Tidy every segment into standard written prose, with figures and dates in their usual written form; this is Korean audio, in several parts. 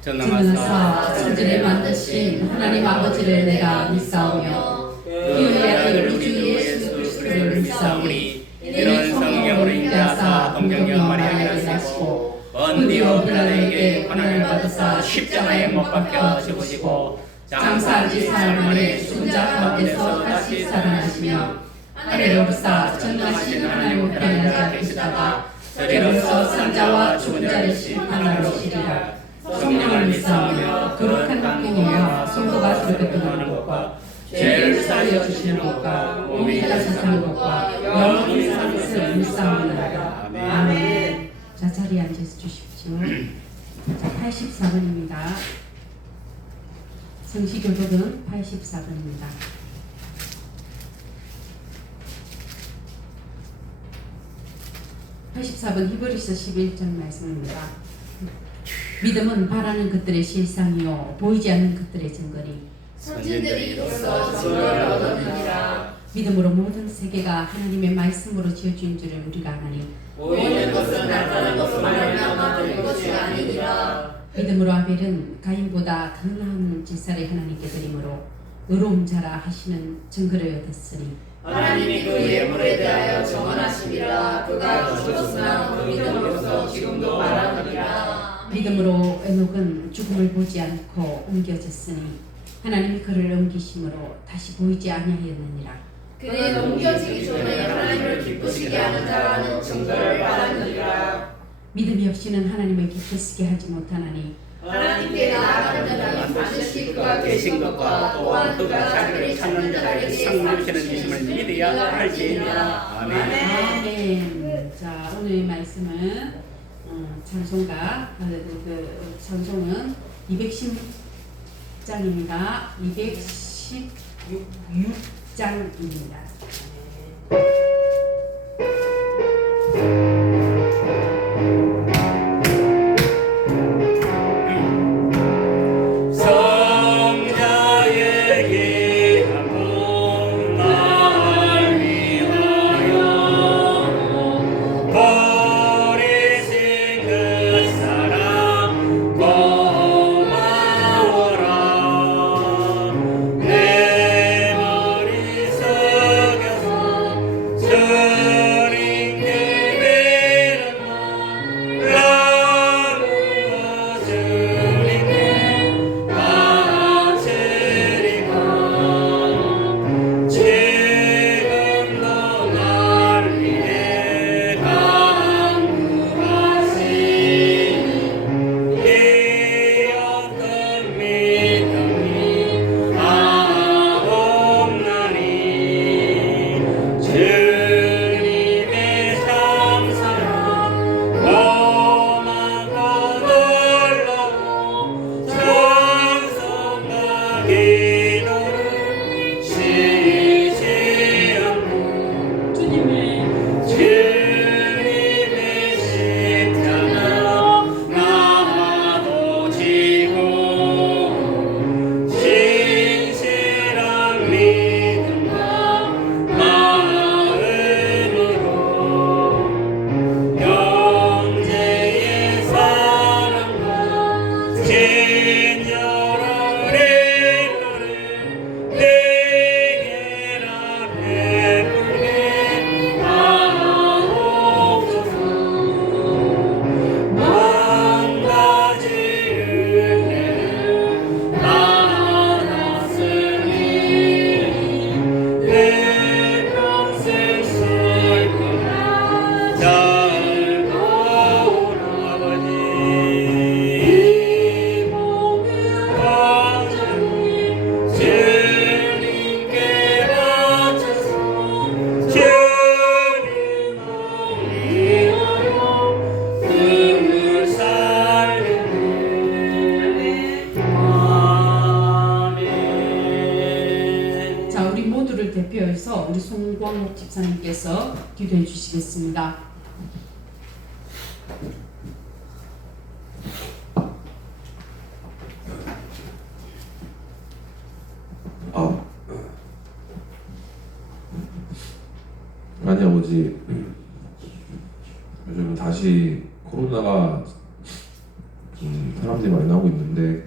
전능하사 천지를 만드신 하나님 아버지를 내가 믿사오며 그 아들 우주 예수 그리스도를 믿사오니 이는 성령으로 인자하사 동정녀 마리아에게 나시고 본디오 빌라도에게 고난을 받으사 십자가에 못 박혀 죽으시고 장사한 지 사흘 만에 죽은 자 가운데서 다시 살아나시며 하늘에 오르사 전능하신 하나님 우편에 앉아 계시다가 저리로서 산자와 죽은 자를 심판하러 오시리라. 성령을 믿사오며 거룩한 학교와 성도가 들어가는 것과 죄를 사하여 주시는 것과 몸이 다시 사는 것과 영원히 사는 것을 믿사오나이다. 아멘. 자, 자리에 앉아 주십시오. 자, 84번입니다. 성시교독은 84번입니다. 히브리서 11장 말씀입니다. 믿음은 바라는 것들의 실상이요 보이지 않는 것들의 증거니 선진들이 이로써 증거를 얻었느니라. 믿음으로 모든 세계가 하나님의 말씀으로 지어진 줄을 우리가 아나니 보이는 것은 나타난 것으로 말미암아 된 것이 아니니라. 믿음으로 아벨은 가인보다 더 나은 제사를 하나님께 드림으로 의로운 자라 하시는 증거를 얻었으니 하나님이 그 예물에 대하여 정언하시니라. 그가 죽었으나 그 믿음으로서 지금도 말하느니라. 믿음으로 에녹은 죽음을 보지 않고 옮겨졌으니 하나님이 그를 옮기심으로 다시 보이지 아니하였느니라. 그는 옮겨지기 전에 하나님을 기쁘시게 하는 자라는 증거를 받았느니라. 믿음이 없이는 하나님을 기쁘시게 하지 못하나니 하나님께 나아가는 자는 반드시 그가 계신 것과 또한 그가 자기를 찾는 자에게 상 주시는 이심을 믿어야 할지니라. 아멘. 아멘. 자, 오늘의 말씀은 찬송가 찬송은 216장입니다. 216장입니다. 송광록 집사님께서 기도해 주시겠습니다. 하나님 아버지, 요즘 다시 코로나가 사람들이 많이 나오고 있는데 싶은데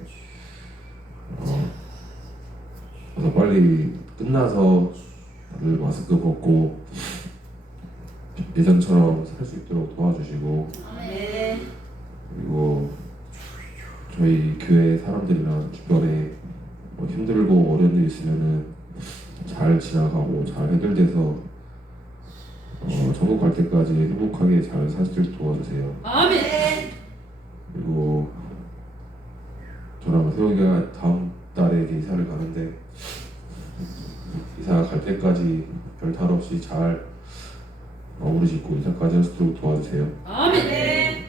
그래서 빨리 끝나서 다들 마스크 벗고 예전처럼 살 수 있도록 도와주시고 그리고 저희 교회 사람들이나 주변에 뭐 힘들고 어려운 일 있으면은 잘 지나가고 잘 해결돼서 전국 갈 때까지 행복하게 잘 살 수 있도록 도와주세요. 아멘. 그리고 저랑 세영이가 다음 달에 이제 이사를 가는데 이사 갈 때까지 별 탈 없이 잘 마무리 짓고 이사까지 할 수 있도록 도와주세요. 아멘.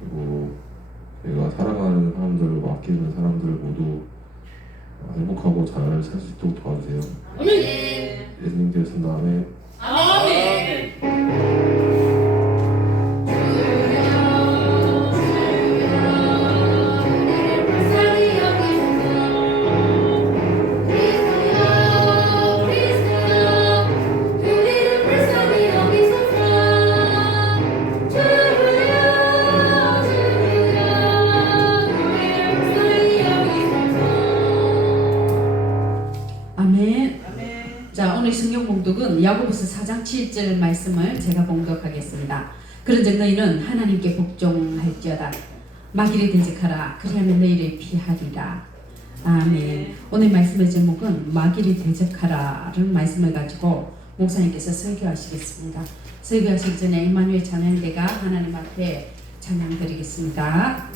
그리고 저희가 사랑하는 사람들, 아끼는 사람들 모두 행복하고 잘 살 수 있도록 도와주세요. 아멘. 예수님 되었습니다. 아멘. 아멘. 아멘. 자, 오늘 성경 봉독은 야고보서 4장 7절 말씀을 제가 봉독하겠습니다. 그런즉 너희는 하나님께 복종할지어다. 마귀를 대적하라. 그리하면 너희를 피하리라. 아멘. 오늘 말씀의 제목은 마귀를 대적하라는 말씀을 가지고 목사님께서 설교하시겠습니다. 설교하시기 전에 임마누엘 찬양대가 하나님 앞에 찬양 드리겠습니다.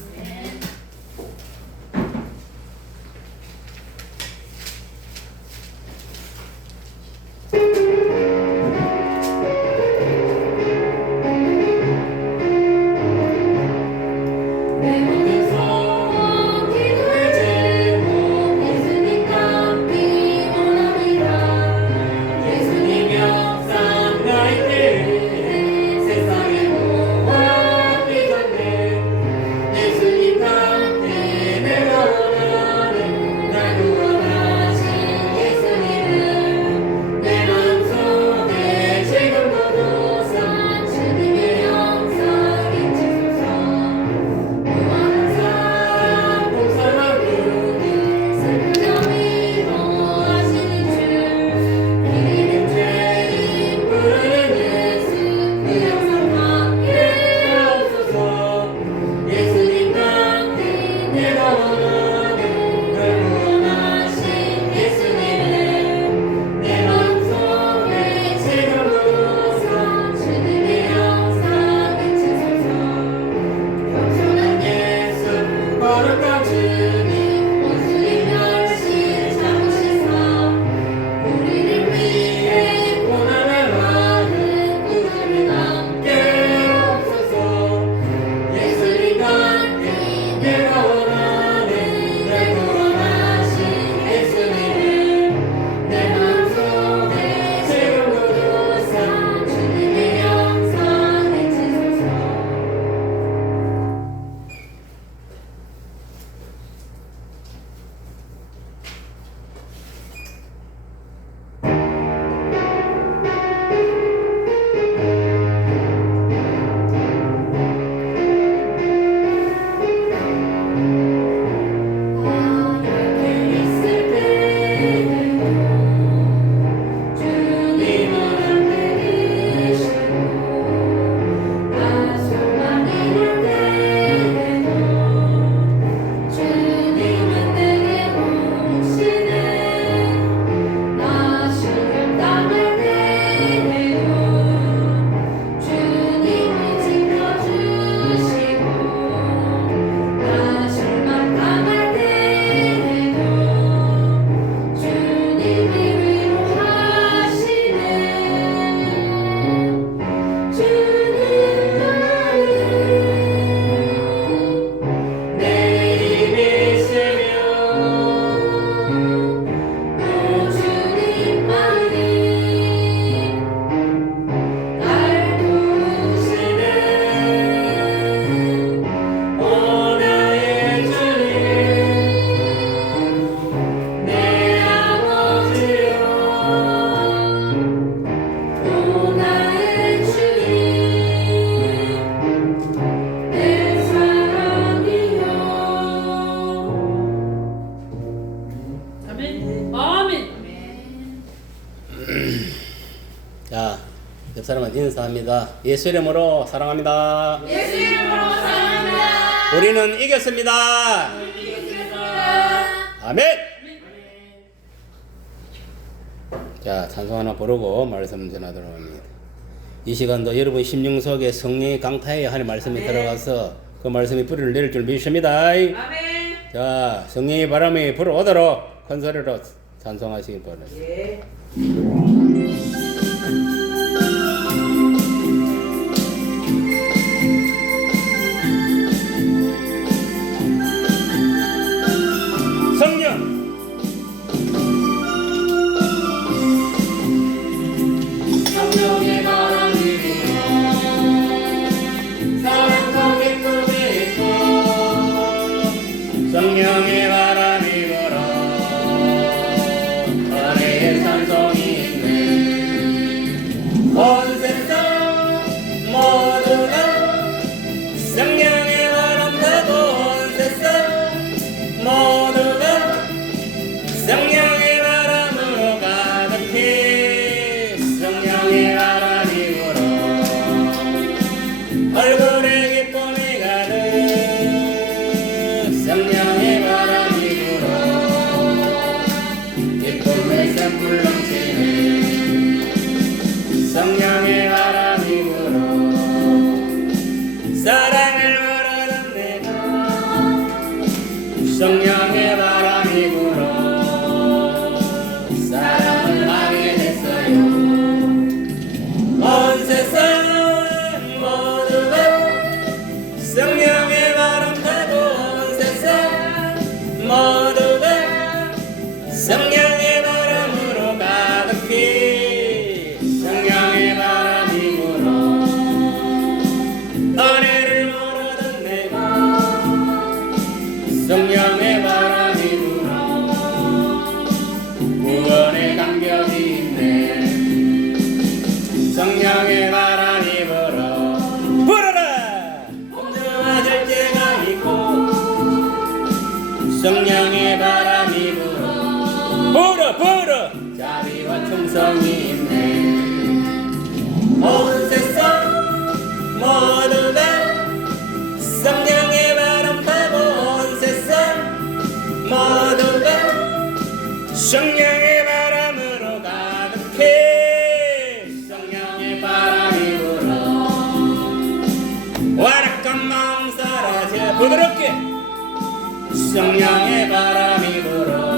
사람한테 인사합니다. 예수 이름으로 사랑합니다. 예수 이름으로 사랑합니다. 우리는 이겼습니다. 아멘. 자, 찬송 하나 부르고 말씀 전하도록 합니다. 이 시간도 여러분 심령 속에 성령의 강타에 하나님 말씀이 들어가서 그 말씀이 뿌리를 내릴 줄 믿습니다. 아멘. 자, 성령의 바람이 불어오도록 큰 소리로 찬송하시길 바랍니다. 예. 성령 성령의 바람이 불어 사랑 속에 꿈에 있고 성령의 바람이 불어 은혜의 찬송이 있네. 온 세상 모두가 성령의 바람 타고 온 세상 모두가 성령의 바람으로 가득히 성령의 바람이 불어 얼굴에 기쁨이 가득 성령의 바람이 불어 기쁨의 샘물 넘치네. 성령의 바람이 불어 사랑을 부르는 내가 성령의 바람이 불어 사랑을 하게 됐어요. 온 세상 모두가 성령의 바람 타고 온 세상 모두가 성령의 바람으로 가득히 성령의 바람이 불어 은혜를 모르던 내가 성령의 바람이 불어 구원의 감격이 있네. 성령의 바람이 불어 불어라. 온전한 절제가 있고 성령의 바람이 불어 자비와 충성이 있네. 온 세상 모두가 성령의 바람 타고 온 세상 모두가 성령의 바람으로 가득해. 성령의 바람이 불어 완악한 마음 사라져 부드럽게 성령의 바람이 불어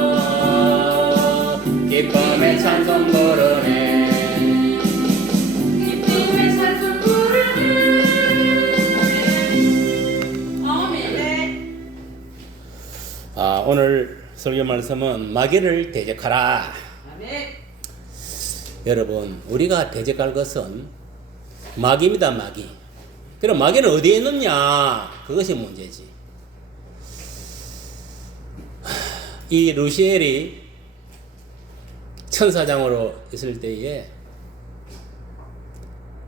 기쁨의 찬송 부르네. 기쁨의 찬송 부르네. 아멘. 오늘 설교 말씀은 마귀를 대적하라. 아멘. 여러분, 우리가 대적할 것은 마귀입니다. 마귀. 그럼 마귀는 어디에 있느냐? 그것이 문제지. 이 루시엘이 천사장으로 있을 때에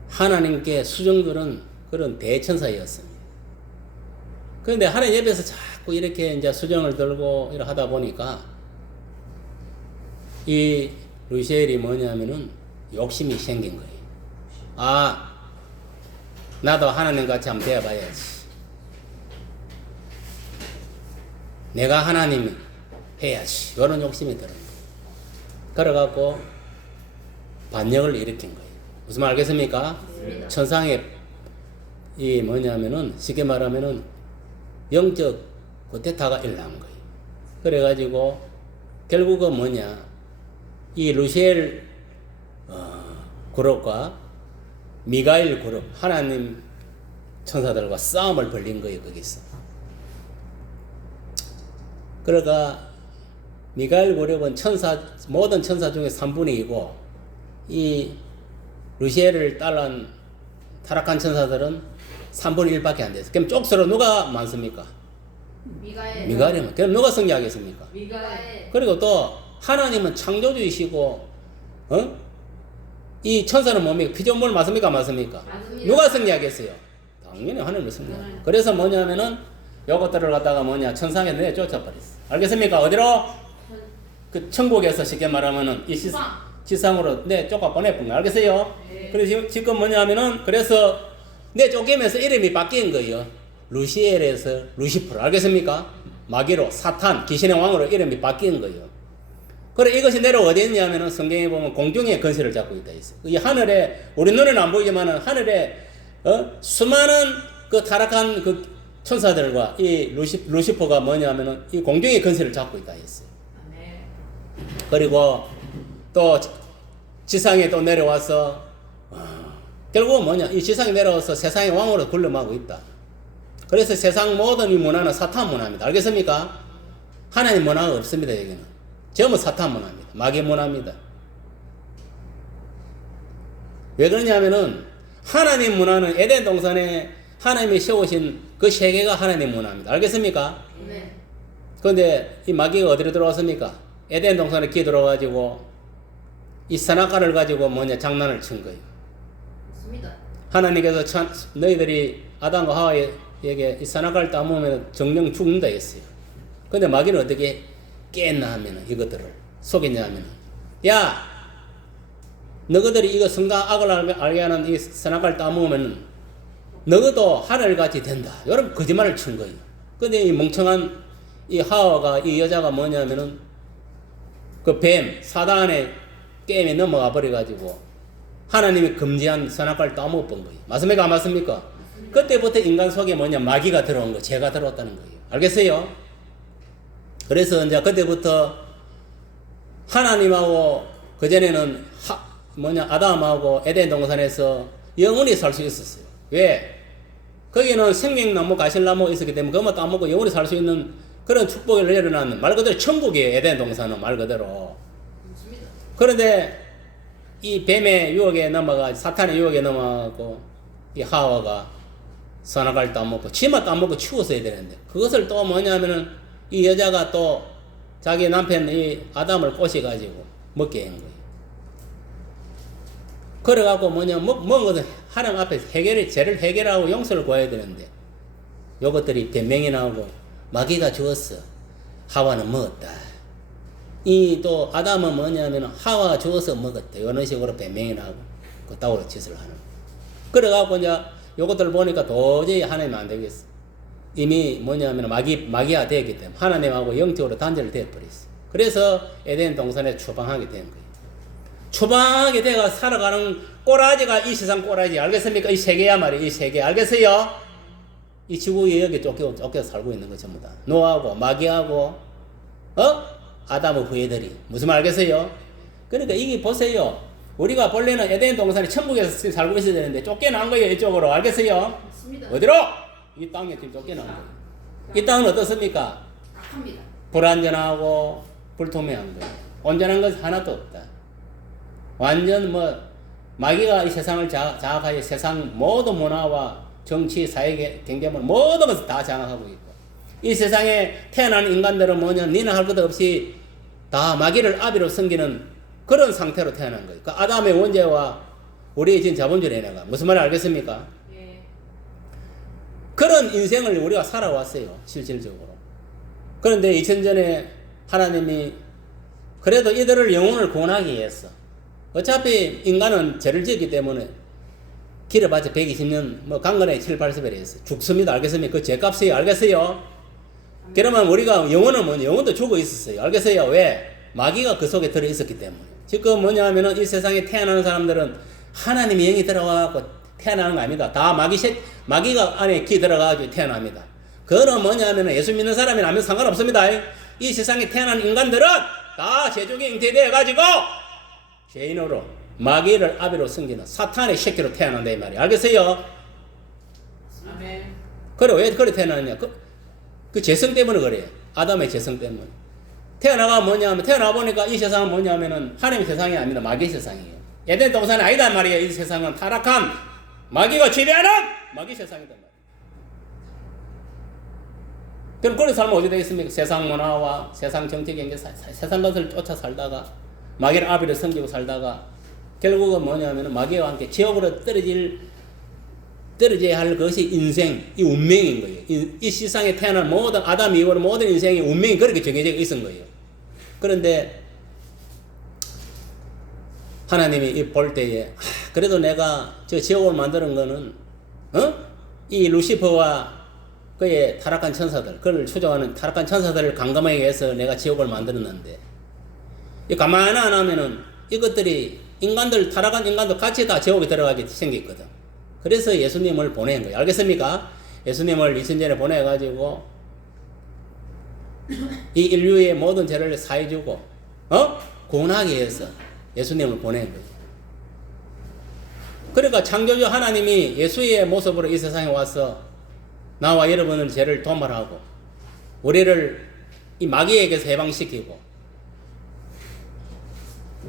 하나님께 수종들은 그런 대천사였습니다. 그런데 하나님 옆에서 자꾸 이렇게 이제 수정을 들고 이렇게 하다 보니까 이 루시엘이 뭐냐면은 욕심이 생긴 거예요. 아, 나도 하나님 같이 한번 되어봐야지. 내가 하나님 해야지. 이런 욕심이 들은 거예요. 그래갖고 반역을 일으킨 거예요. 무슨 말 알겠습니까? 천상의 이 뭐냐면은 쉽게 말하면은 영적 쿠데타가 일어난 거예요. 그래가지고 결국은 뭐냐, 이 루시엘 그룹과 미가엘 그룹 하나님 천사들과 싸움을 벌린 거예요. 거기서. 그러니까 미가엘 그룹은 모든 천사 중에 3분의 2고 이 루시엘을 따른 타락한 천사들은 3분의 1밖에 안 됐어요. 그럼 쪽수로 누가 많습니까? 미가엘이면. 그럼 누가 승리하겠습니까? 미가엘. 그리고 또 하나님은 창조주이시고 이 천사는 뭡니까? 피조물 맞습니까? 맞습니까? 맞습니다. 누가 승리하겠어요? 당연히 하나님을 승리하죠. 그래서 뭐냐면은 요것들을 갖다가 뭐냐, 천상에 내쫓아버렸어. 알겠습니까? 어디로? 그 천국에서 쉽게 말하면은 지상으로 내 쫓아 보내본 거 알겠어요? 그래서 지금 뭐냐면은 그래서 내 쫓기면서 이름이 바뀐 거예요. 루시엘에서 루시퍼로 알겠습니까? 마귀로 사탄 귀신의 왕으로 이름이 바뀐 거예요. 그래 이것이 내려 어디 있냐면은 성경에 보면 공중에 건세를 잡고 있다 있어요. 이 하늘에 우리 눈에는 안 보이지만은 하늘에 수많은 그 타락한 그 천사들과 이 루시퍼가 뭐냐면은 이 공중의 건세를 잡고 있다 했어요. 그리고 또 지상에 또 내려와서 결국은 뭐냐 이 지상에 내려와서 세상의 왕으로 군림하고 있다. 그래서 세상 모든 이 문화는 사탄 문화입니다. 알겠습니까? 하나님 문화가 없습니다. 여기는 전부 사탄 문화입니다. 마귀 문화입니다. 왜 그러냐면은 하나님 문화는 에덴 동산에 하나님이 세우신 그 세계가 하나님 문화입니다. 알겠습니까? 네. 그런데 이 마귀가 어디로 들어왔습니까? 에덴 동산에 기들어가지고 이 선악과를 가지고 뭐냐 장난을 친 거예요. 맞습니다. 하나님께서 너희들이 아담과 하와에게 이 선악과를 따먹으면 정령 죽는다 했어요. 근데 마귀는 어떻게 깼나 하면은 이것들을 속였냐 하면은 야 너희들이 이거 성당 악을 알게 하는 이 선악과를 따먹으면 너희도 하늘같이 된다. 여러분 거짓말을 친 거예요. 근데 이 멍청한 이 하와가 이 여자가 뭐냐면은 그 뱀 사단의 게임에 넘어가 버려가지고 하나님이 금지한 선악과를 따먹어본 거예요. 맞습니까? 안 맞습니까? 그때부터 인간 속에 뭐냐 마귀가 들어온 거, 죄가 들어왔다는 거예요. 알겠어요? 그래서 이제 그때부터 하나님하고 그 전에는 아담하고 에덴 동산에서 영원히 살 수 있었어요. 왜? 거기는 생명나무, 가실나무 있었기 때문에 그것만 따먹고 영원히 살 수 있는 그런 축복을 내려놨는 말 그대로 천국이에요. 에덴 동산은 말 그대로. 맞습니다. 그런데 이 뱀의 유혹에 넘어가 사탄의 유혹에 넘어가고 이 하와가 선악과를 따먹고 지만 따먹고 치웠어야 되는데 그것을 또 뭐냐면은 이 여자가 또 자기 남편 이 아담을 꼬셔가지고 먹게 한 거예요. 그래갖고 뭐냐 먹은 것은 하나님 앞에 죄를 해결하고 용서를 구해야 되는데 요것들이 변명이 나오고 마귀가 주었어. 하와는 먹었다. 이 또 아담은 뭐냐면 하와 주어서 먹었대. 이런 식으로 변명이 나오고 그따위로 짓을 하는. 그래갖고 이제 요것들 보니까 도저히 하나님 안 되겠어. 이미 뭐냐면 마귀가 되었기 때문에 하나님하고 영적으로 단절을 되어버렸어. 그래서 에덴 동산에 추방하게 된 거예요. 추방하게 돼가 살아가는 꼬라지가 이 세상 꼬라지 알겠습니까? 이 세계야 말이에요. 이 세계 알겠어요? 이 지구에 여기 쫓겨 살고 있는 거 전부 다. 노아하고 마귀하고 아담의 후예들이 무슨 말 알겠어요? 그러니까 이게 보세요. 우리가 본래는 에덴 동산에 천국에서 살고 있어야 되는데 쫓겨난 거예요. 이쪽으로 알겠어요? 맞습니다. 어디로? 이 땅에 지금 쫓겨난 거예요. 이 땅은 어떻습니까? 악합니다. 불안전하고 불투명한 거예요. 온전한 것이 하나도 없다. 완전 마귀가 이 세상을 장악하여 세상 모든 문화와 정치, 사회, 경제문 모든 것을 다 장악하고 있고 이 세상에 태어난 인간들은 뭐냐 니는 할 것도 없이 다 마귀를 아비로 섬기는 그런 상태로 태어난 거예요. 그 아담의 원죄와 우리의 지금 자본주의 내가 무슨 말인지 알겠습니까? 예. 그런 인생을 우리가 살아왔어요. 실질적으로. 그런데 2000전에 하나님이 그래도 이들을 영혼을 구원하기 위해서 어차피 인간은 죄를 지었기 때문에 길어봤자 120년 강건에 7, 80에 해서 죽습니다. 알겠습니까? 그 죄값이에요. 알겠어요? 그러면 우리가 영혼은 뭐냐? 영혼도 죽어 있었어요. 알겠어요? 왜? 마귀가 그 속에 들어 있었기 때문에. 지금 뭐냐면은 이 세상에 태어나는 사람들은 하나님의 영이 들어가고 태어나는 거 아닙니다. 다 마귀가 안에 기 들어가가지고 태어납니다. 그거는 뭐냐면은 예수 믿는 사람이라면 상관없습니다. 이 세상에 태어난 인간들은 다 죄중에 잉태되어가지고 죄인으로 마귀를 아비로 섬기는 사탄의 새끼로 태어난다 이 말이에요. 알겠어요? 아멘. 그래 왜 그래 태어났냐? 그 죄성 때문에 그래요. 아담의 죄성 때문에. 태어나가 뭐냐면 태어나 보니까 이 세상은 뭐냐면은 하나님의 세상이 아닙니다. 마귀의 세상이에요. 에덴 동산이 아니다 말이에요. 이 세상은 타락한 마귀가 지배하는 마귀 세상이다 말이에요. 그럼 그런 삶은 어디 되겠습니까? 세상 문화와 세상 정치 경제 세상 것을 쫓아 살다가 마귀를 아비를 섬기고 살다가 결국은 뭐냐면 마귀와 함께 지옥으로 떨어져야 할 것이 인생, 이 운명인 거예요. 이 세상에 태어난 모든 아담 이후로 모든 인생의 운명이 그렇게 정해져 있은 거예요. 그런데 하나님이 볼 때에 그래도 내가 저 지옥을 만드는 거는 이 루시퍼와 그의 타락한 천사들, 그를 추종하는 타락한 천사들을 감감하게 해서 내가 지옥을 만들었는데 이 가만히 안 하면은 이것들이 타락한 인간들 같이 다 지옥에 들어가게 생겼거든. 그래서 예수님을 보낸 거예요. 알겠습니까? 예수님을 2000년에 보내가지고 이 인류의 모든 죄를 사해주고 구원하기 위해서 예수님을 보낸 거예요. 그러니까 창조주 하나님이 예수의 모습으로 이 세상에 와서 나와 여러분의 죄를 도말하고 우리를 이 마귀에게서 해방시키고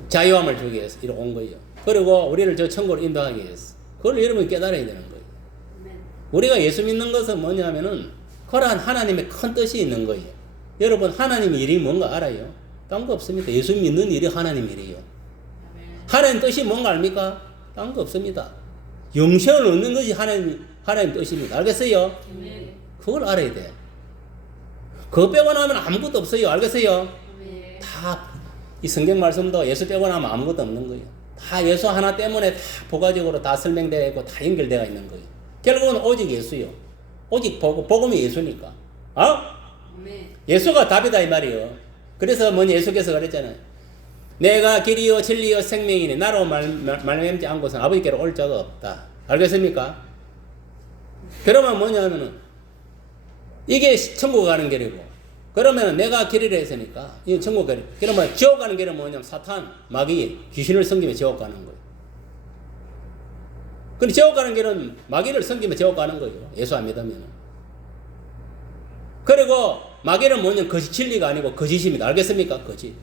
자유함을 주기 위해서 이렇게 온 거예요. 그리고 우리를 저 천국으로 인도하기 위해서. 그걸 여러분이 깨달아야 되는 거예요. 우리가 예수 믿는 것은 뭐냐면은 그러한 하나님의 큰 뜻이 있는 거예요. 여러분 하나님 일이 뭔가 알아요? 딴 거 없습니다. 예수 믿는 일이 하나님 일이에요. 하나님 뜻이 뭔가 압니까? 딴 거 없습니다. 영생을 얻는 것이 하나님 뜻입니다. 알겠어요? 그걸 알아야 돼. 그거 빼고 나면 아무것도 없어요. 알겠어요? 다 이 성경 말씀도 예수 빼고 나면 아무것도 없는 거예요. 다 예수 하나 때문에 다 부가적으로 다 설명되어 있고 다 연결되어 있는 거예요. 결국은 오직 예수요. 오직 복음이 예수니까. 예수가 답이다 이 말이에요. 그래서 뭐냐 예수께서 그랬잖아요. 내가 길이요 진리요 생명이니 나로 말미암지 않고서는 아버지께로 올 자가 없다. 알겠습니까? 그러면 뭐냐면은 이게 천국 가는 길이고 그러면 내가 길이라 했으니까 이 천국 길. 그러면 지옥 가는 길은 뭐냐면 사탄, 마귀, 귀신을 섬기며 지옥 가는 거예요. 근데 지옥 가는 길은 마귀를 섬기며 지옥 가는 거예요. 예수 안 믿으면. 그리고 마귀는 뭐냐면 거짓 진리가 아니고 거짓입니다. 알겠습니까? 거짓.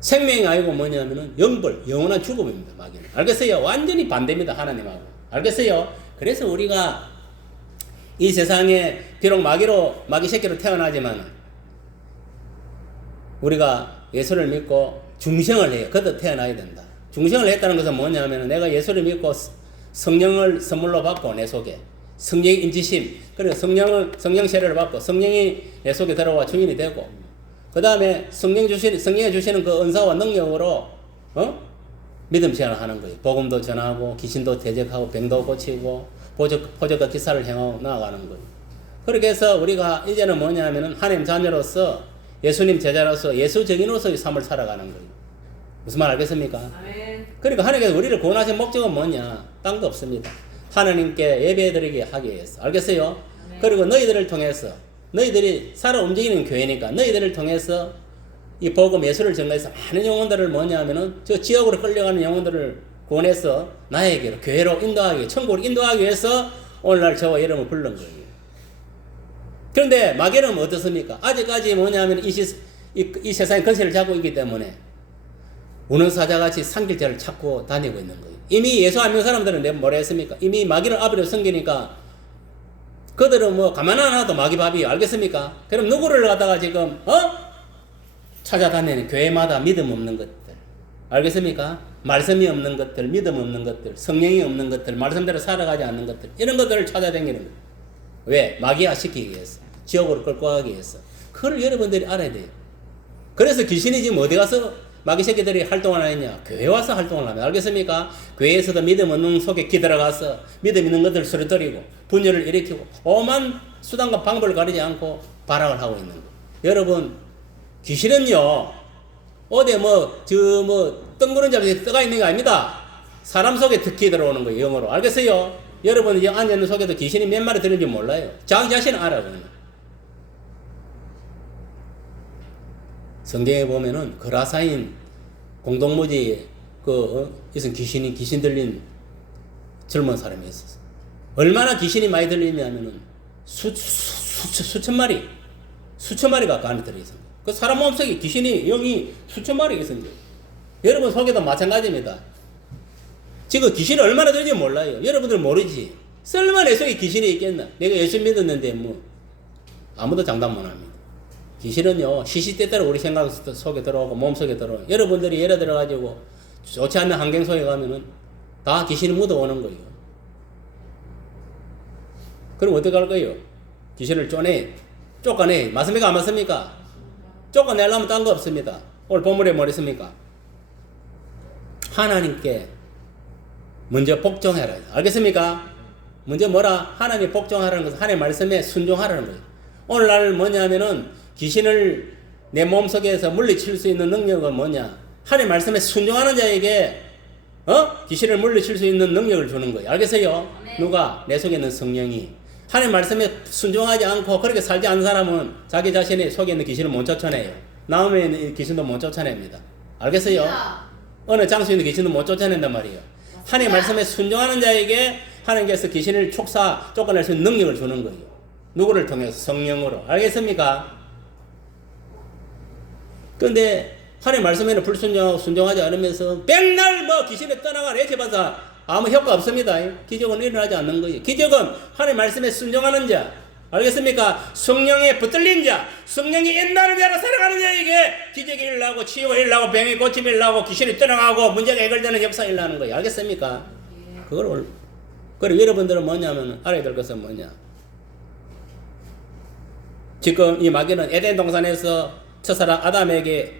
생명이 아니고 뭐냐면은 영벌, 영원한 죽음입니다. 마귀는. 알겠어요? 완전히 반대입니다. 하나님하고. 알겠어요? 그래서 우리가 이 세상에 비록 마귀 새끼로 태어나지만 우리가 예수를 믿고 중생을 해요. 그것도 태어나야 된다. 중생을 했다는 것은 뭐냐면 내가 예수를 믿고 성령을 선물로 받고 내 속에 성령의 인지심 그리고 성령 세례를 받고 성령이 내 속에 들어와 주인이 되고 그 다음에 성령이 주시는 그 은사와 능력으로 믿음 생활을 하는 거예요. 복음도 전하고 귀신도 대적하고 병도 고치고 포적과 기사를 행하고 나아가는 거예요. 그렇게 해서 우리가 이제는 뭐냐면은 하나님 자녀로서 예수님 제자로서 예수 증인으로서의 삶을 살아가는 거예요. 무슨 말 알겠습니까? 아멘. 그러니까 하나님께서 우리를 구원하신 목적은 뭐냐? 딴 거 없습니다. 하나님께 예배드리게 하기 위해서. 알겠어요? 아멘. 그리고 너희들을 통해서 너희들이 살아 움직이는 교회니까 너희들을 통해서 이 복음 예수를 전가해서 많은 영혼들을 뭐냐면은 저 지역으로 끌려가는 영혼들을 구원해서 나에게로 교회로 인도하기 천국으로 인도하기 위해서 오늘날 저와 여러분을 부른 거예요. 그런데 마귀는 어떻습니까? 아직까지 뭐냐면 이 세상의 권세를 잡고 있기 때문에 우는 사자같이 상길자를 찾고 다니고 있는 거예요. 이미 예수 안 믿는 사람들은 뭐라 했습니까? 이미 마귀를 아버지로 섬기니까 그들은 뭐 가만 안 놔도 마귀 밥이에요. 알겠습니까? 그럼 누구를 갖다가 지금 찾아다니는 교회마다 믿음 없는 것들. 알겠습니까? 말씀이 없는 것들, 믿음 없는 것들, 성령이 없는 것들, 말씀대로 살아가지 않는 것들 이런 것들을 찾아다니는 거예요. 왜? 마귀화 시키기 위해서. 지옥으로 끌고 가기 위해서. 그걸 여러분들이 알아야 돼요. 그래서 귀신이 지금 어디 가서 마귀 새끼들이 활동을 하느냐? 교회 와서 활동을 합니다. 알겠습니까? 교회에서도 믿음 없는 속에 기들어가서 믿음 있는 것들을 쓰러뜨리고 분열을 일으키고 오만 수단과 방법을 가리지 않고 발악을 하고 있는 거예요. 여러분 귀신은요 어디 뜬구름 잡듯이 떠가 있는 게 아닙니다. 사람 속에 특히 들어오는 거예요. 영어로. 알겠어요? 여러분 앉아있는 속에도 귀신이 몇 마리 들는지 몰라요. 자기 자신은 알아요. 성경에 보면은 그라사인 공동묘지에 있은 귀신 들린 젊은 사람이 있었어. 얼마나 귀신이 많이 들리냐면은 수천 마리가 그 안에 들어있습니다. 그 사람 몸속에 귀신이 영이 수천 마리가 있습니다. 여러분 속에도 마찬가지입니다. 지금 귀신이 얼마나 들는지 몰라요. 여러분들 모르지. 설마 내 속에 귀신이 있겠나? 내가 예수 믿었는데 아무도 장담 못 합니다. 귀신은요 시시때때로 우리 생각 속에 들어오고 몸속에 들어오고 여러분들이 예를 들어가지고 좋지 않는 환경 속에 가면은 다 귀신이 묻어오는 거예요. 그럼 어떻게 할 거예요? 귀신을 쫓아내. 맞습니까? 안 맞습니까? 쫓아내려면 딴 거 없습니다. 오늘 본문에 뭐 했습니까? 하나님께 먼저 복종해라. 알겠습니까? 먼저 뭐라? 하나님 복종하라는 것은 하나님의 말씀에 순종하라는 거예요. 오늘날 뭐냐면은 귀신을 내 몸속에서 물리칠 수 있는 능력은 뭐냐? 하나님의 말씀에 순종하는 자에게 귀신을 물리칠 수 있는 능력을 주는 거예요. 알겠어요? 누가? 내 속에 있는 성령이. 하나님 말씀에 순종하지 않고 그렇게 살지 않는 사람은 자기 자신의 속에 있는 귀신을 못 쫓아내요. 마음에 있는 귀신도 못 쫓아냅니다. 알겠어요? 어느 장소에 있는 귀신도 못 쫓아낸단 말이에요. 하나님 말씀에 순종하는 자에게 하나님께서 귀신을 쫓아낼 수 있는 능력을 주는 거예요. 누구를 통해서? 성령으로. 알겠습니까? 그런데 하나님 말씀에는 불순종하고 순종하지 않으면서 맨날 뭐 귀신을 떠나가 내쳐봐서 아무 효과 없습니다. 기적은 일어나지 않는 거예요. 기적은 하나님 말씀에 순종하는 자, 알겠습니까? 성령에 붙들린 자, 성령이 인도하는 자로 살아가는 자에게 기적이 일어나고 치유가 일어나고 병이 고침이 일어나고 귀신이 떠나가고 문제가 해결되는 역사가 일어나는 거예요. 알겠습니까? 그리고 여러분들은 뭐냐면 알아야 될 것은 뭐냐? 지금 이 마귀는 에덴 동산에서 첫사람 아담에게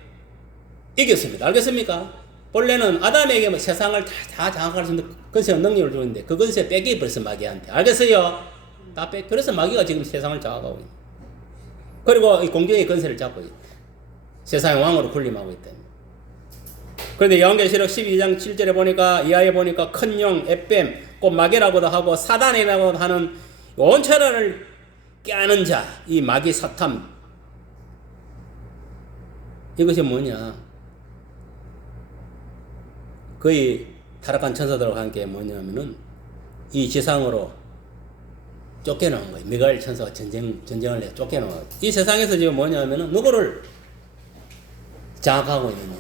이겼습니다. 알겠습니까? 본래는 아담에게 뭐 세상을 다 장악할 수 있는 근세 능력을 주는데 그 근세 뺏겨버렸어 마귀한테. 알겠어요? 그래서 마귀가 지금 세상을 장악하고 있는. 그리고 이 공중의 근세를 잡고 있다. 세상의 왕으로 군림하고 있다. 그런데 요한계시록 12장 7절에 보니까 이하에 보니까 큰 용, 에뱀, 곧 마귀라고도 하고 사단이라고도 하는 온 천하를 깨는 자, 이 마귀 사탄. 이것이 뭐냐? 거의 타락한 천사들과 함께 뭐냐면은 이 지상으로 쫓겨나온 거예요. 미가엘 천사가 전쟁을 해 쫓겨나온 거예요. 이 세상에서 지금 뭐냐면은 누구를 장악하고 있느냐?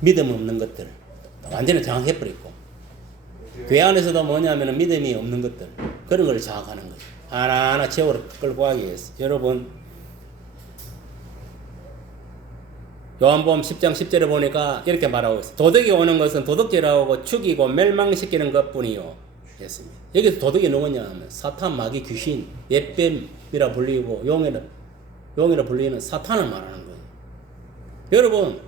믿음 없는 것들 완전히 장악해버리고, 교회 안에서도 뭐냐면은 믿음이 없는 것들 그런 걸 장악하는 거예요. 하나하나 지옥으로 끌고 가기 위해서. 여러분 요한복음 10장 10절에 보니까 이렇게 말하고 있어요. 도덕이 오는 것은 도덕질하고 죽이고 멸망시키는 것뿐이요 했습니다. 여기서 도덕이 누구냐 하면 사탄, 마귀, 귀신, 옛뱀이라 불리고 용이라 불리는 사탄을 말하는 거예요. 여러분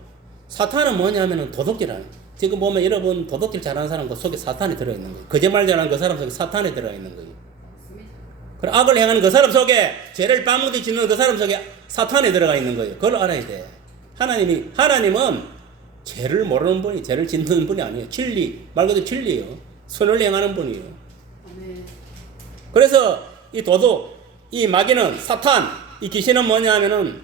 사탄은 뭐냐 하면 도덕질하는 거예요. 지금 보면 여러분 도덕질 잘하는 사람 그 속에 사탄이 들어있는 거예요. 거짓말 잘하는 그 사람 속에 사탄이 들어있는 거예요. 그리고 악을 행하는 그 사람 속에, 죄를 반복히 짓는 그 사람 속에 사탄이 들어가 있는 거예요. 그걸 알아야 돼. 하나님은 죄를 모르는 분이, 죄를 짓는 분이 아니에요. 진리, 말 그대로 진리예요. 선을 행하는 분이에요. 그래서 이 도둑, 이 마귀는 사탄, 이 귀신은 뭐냐 하면은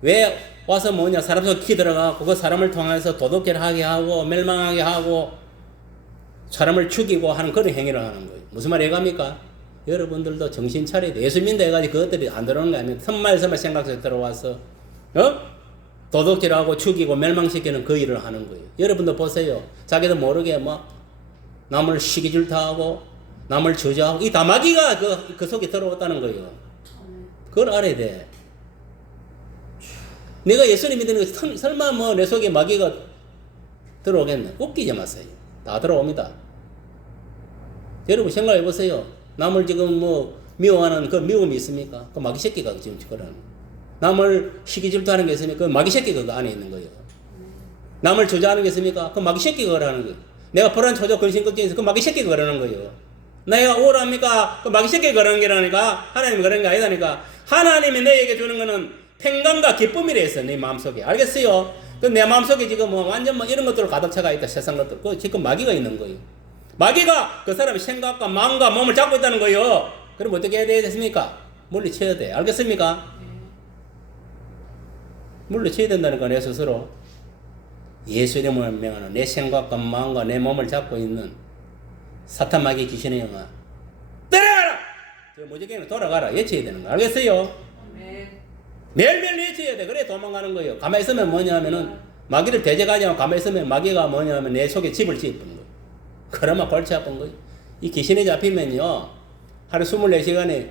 왜 와서 뭐냐, 사람 속에 키 들어가고 그 사람을 통해서 도둑질 하게 하고 멸망하게 하고 사람을 죽이고 하는 그런 행위를 하는 거예요. 무슨 말 이해갑니까? 여러분들도 정신 차려야 돼. 예수 믿는다 해가지고 그것들이 안 들어오는 거 아니면 선말 생각 속에 들어와서 도둑질하고 죽이고 멸망시키는 그 일을 하는 거예요. 여러분도 보세요. 자기도 모르게 막 남을 시기질 타하고 남을 저주하고 이 다 마귀가 그 속에 들어왔다는 거예요. 그걸 알아야 돼. 내가 예수님 믿는 거 설마 뭐 내 속에 마귀가 들어오겠네. 웃기지 마세요. 다 들어옵니다. 여러분 생각해 보세요. 남을 지금 뭐 미워하는 그 미움이 있습니까? 그 마귀 새끼가 지금 그러는 거예요. 남을 시기질투 하는 게 있습니까? 그 마귀 새끼가 그 안에 있는 거예요. 남을 저주하는 게 있습니까? 그 마귀 새끼가 그러는 거예요. 내가 불안, 초조, 근심, 걱정해서 그 마귀 새끼가 그러는 거예요. 내가 우울합니까? 그 마귀 새끼가 그러는 게라니까. 하나님이 그러는 게 아니다니까. 하나님이 내게 주는 거는 평강과 기쁨이라 했어. 네 마음속에. 알겠어요? 그 내 마음속에 지금 뭐 완전 뭐 이런 것들로 가득 차가 있다. 세상 것들. 그 지금 마귀가 있는 거예요. 마귀가 그 사람의 생각과 마음과 몸을 잡고 있다는 거예요. 그럼 어떻게 해야 되겠습니까? 물리쳐야 돼. 알겠습니까? 물리쳐야 된다니까. 내 스스로 예수님을 명하는 내 생각과 마음과 내 몸을 잡고 있는 사탄, 마귀, 귀신의 영아 떠나가라! 저 무지개는 돌아가라. 외쳐야 되는 거. 알겠어요? 매일매일 외쳐야 돼. 그래 도망가는 거예요. 가만히 있으면 뭐냐 하면은 마귀를 대적하지 않고 가만히 있으면 마귀가 뭐냐 하면 내 속에 집을 지어버린 거예요. 그러면 골치 아픈 거예요. 이 귀신이 잡히면요 하루 24시간에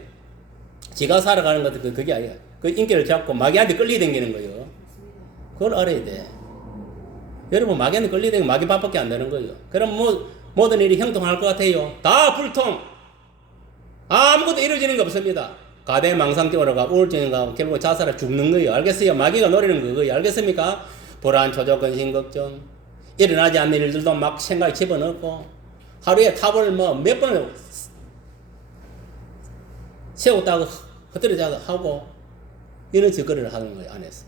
지가 살아가는 것도 그게 아니야. 그 인기를 잡고 마귀한테 끌리댕기는 거예요. 그걸 알아야 돼. 여러분 마귀한테 끌리댕기면 마귀 밥밖에 안 되는 거예요. 그럼 뭐 모든 일이 형통할 것 같아요? 다 불통. 아무것도 이루어지는 거 없습니다. 가대망상증으로 가고 우울증에 가고 결국 자살을 죽는 거예요. 알겠어요? 마귀가 노리는 그거예요. 알겠습니까? 불안, 초조, 근심, 걱정. 일어나지 않는 일들도 막 생각에 집어넣고 하루에 탑을 뭐 몇 번을 세웠다고 흩어져서 하고 이런 짓거리를 하는 거예요 안에서.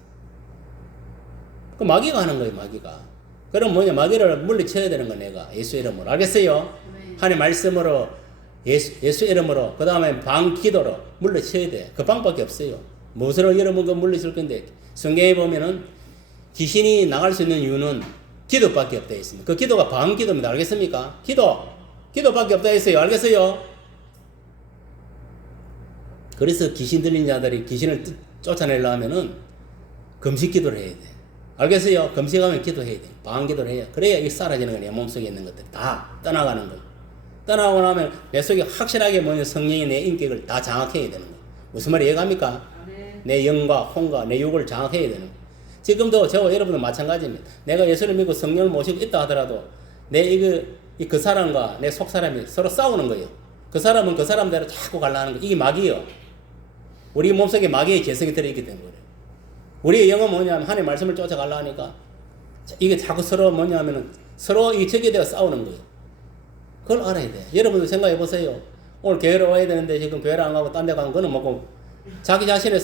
그 마귀가 하는 거예요 마귀가. 그럼 뭐냐 마귀를 물리쳐야 되는 거 내가 예수 이름으로 알겠어요? 하나님 말씀으로 예수 이름으로 그 다음에 방기도로 물리쳐야 돼. 그 방법밖에 없어요. 무엇으로 여러분과 물리칠 건데 성경에 보면은 귀신이 나갈 수 있는 이유는 기도밖에 없다 했습니다. 그 기도가 방기도입니다. 알겠습니까? 기도밖에 없다 했어요. 알겠어요? 그래서 귀신 들린 자들이 귀신을 쫓아내려 하면은 금식 기도를 해야 돼. 알겠어요? 금식하면 기도해야 돼. 방기도를 해야. 그래야 이 사라지는 거야. 내 몸속에 있는 것들이 다 떠나가는 거야. 떠나고 나면 내 속에 확실하게 뭐냐 성령이 내 인격을 다 장악해야 되는 거야. 무슨 말이 이해갑니까? 내 영과 혼과 내 육을 장악해야 되는 거야. 지금도 저와 여러분도 마찬가지입니다. 내가 예수를 믿고 성령을 모시고 있다 하더라도 그 사람과 내 속 사람이 서로 싸우는 거예요. 그 사람은 그 사람대로 자꾸 가려는 거예요. 이게 마귀예요. 우리 몸속에 마귀의 개성이 들어있기 때문에 그래요. 우리의 영은 뭐냐면 하나님의 말씀을 쫓아가려 하니까 이게 자꾸 서로 뭐냐면은 서로 이 적에 대해 싸우는 거예요. 그걸 알아야 돼. 여러분도 생각해 보세요. 오늘 교회로 와야 되는데 지금 교회를 안 가고 딴 데 가는 거는 뭐고 자기 자신의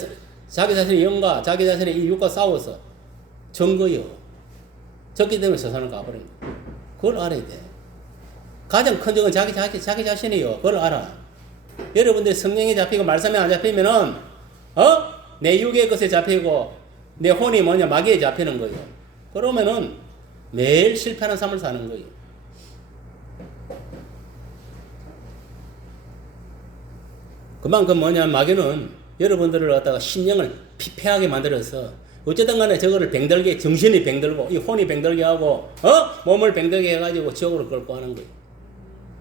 영과 자기 자신의 이 육과 싸워서 전 거예요. 졌기 때문에 저 사람 가버린 거예요. 그걸 알아야 돼. 가장 큰 적은 자기 자신이에요. 그걸 알아. 여러분들이 성령에 잡히고 말씀에 안 잡히면은 내 육의 것에 잡히고 내 혼이 뭐냐 마귀에 잡히는 거예요. 그러면은 매일 실패하는 삶을 사는 거예요. 그만큼 뭐냐 마귀는 여러분들을 갖다가 심령을 피폐하게 만들어서 어쨌든 간에 저거를 병들게 정신이 병들고 이 혼이 병들게 하고 몸을 병들게 해가지고 지옥으로 끌고 하는 거예요.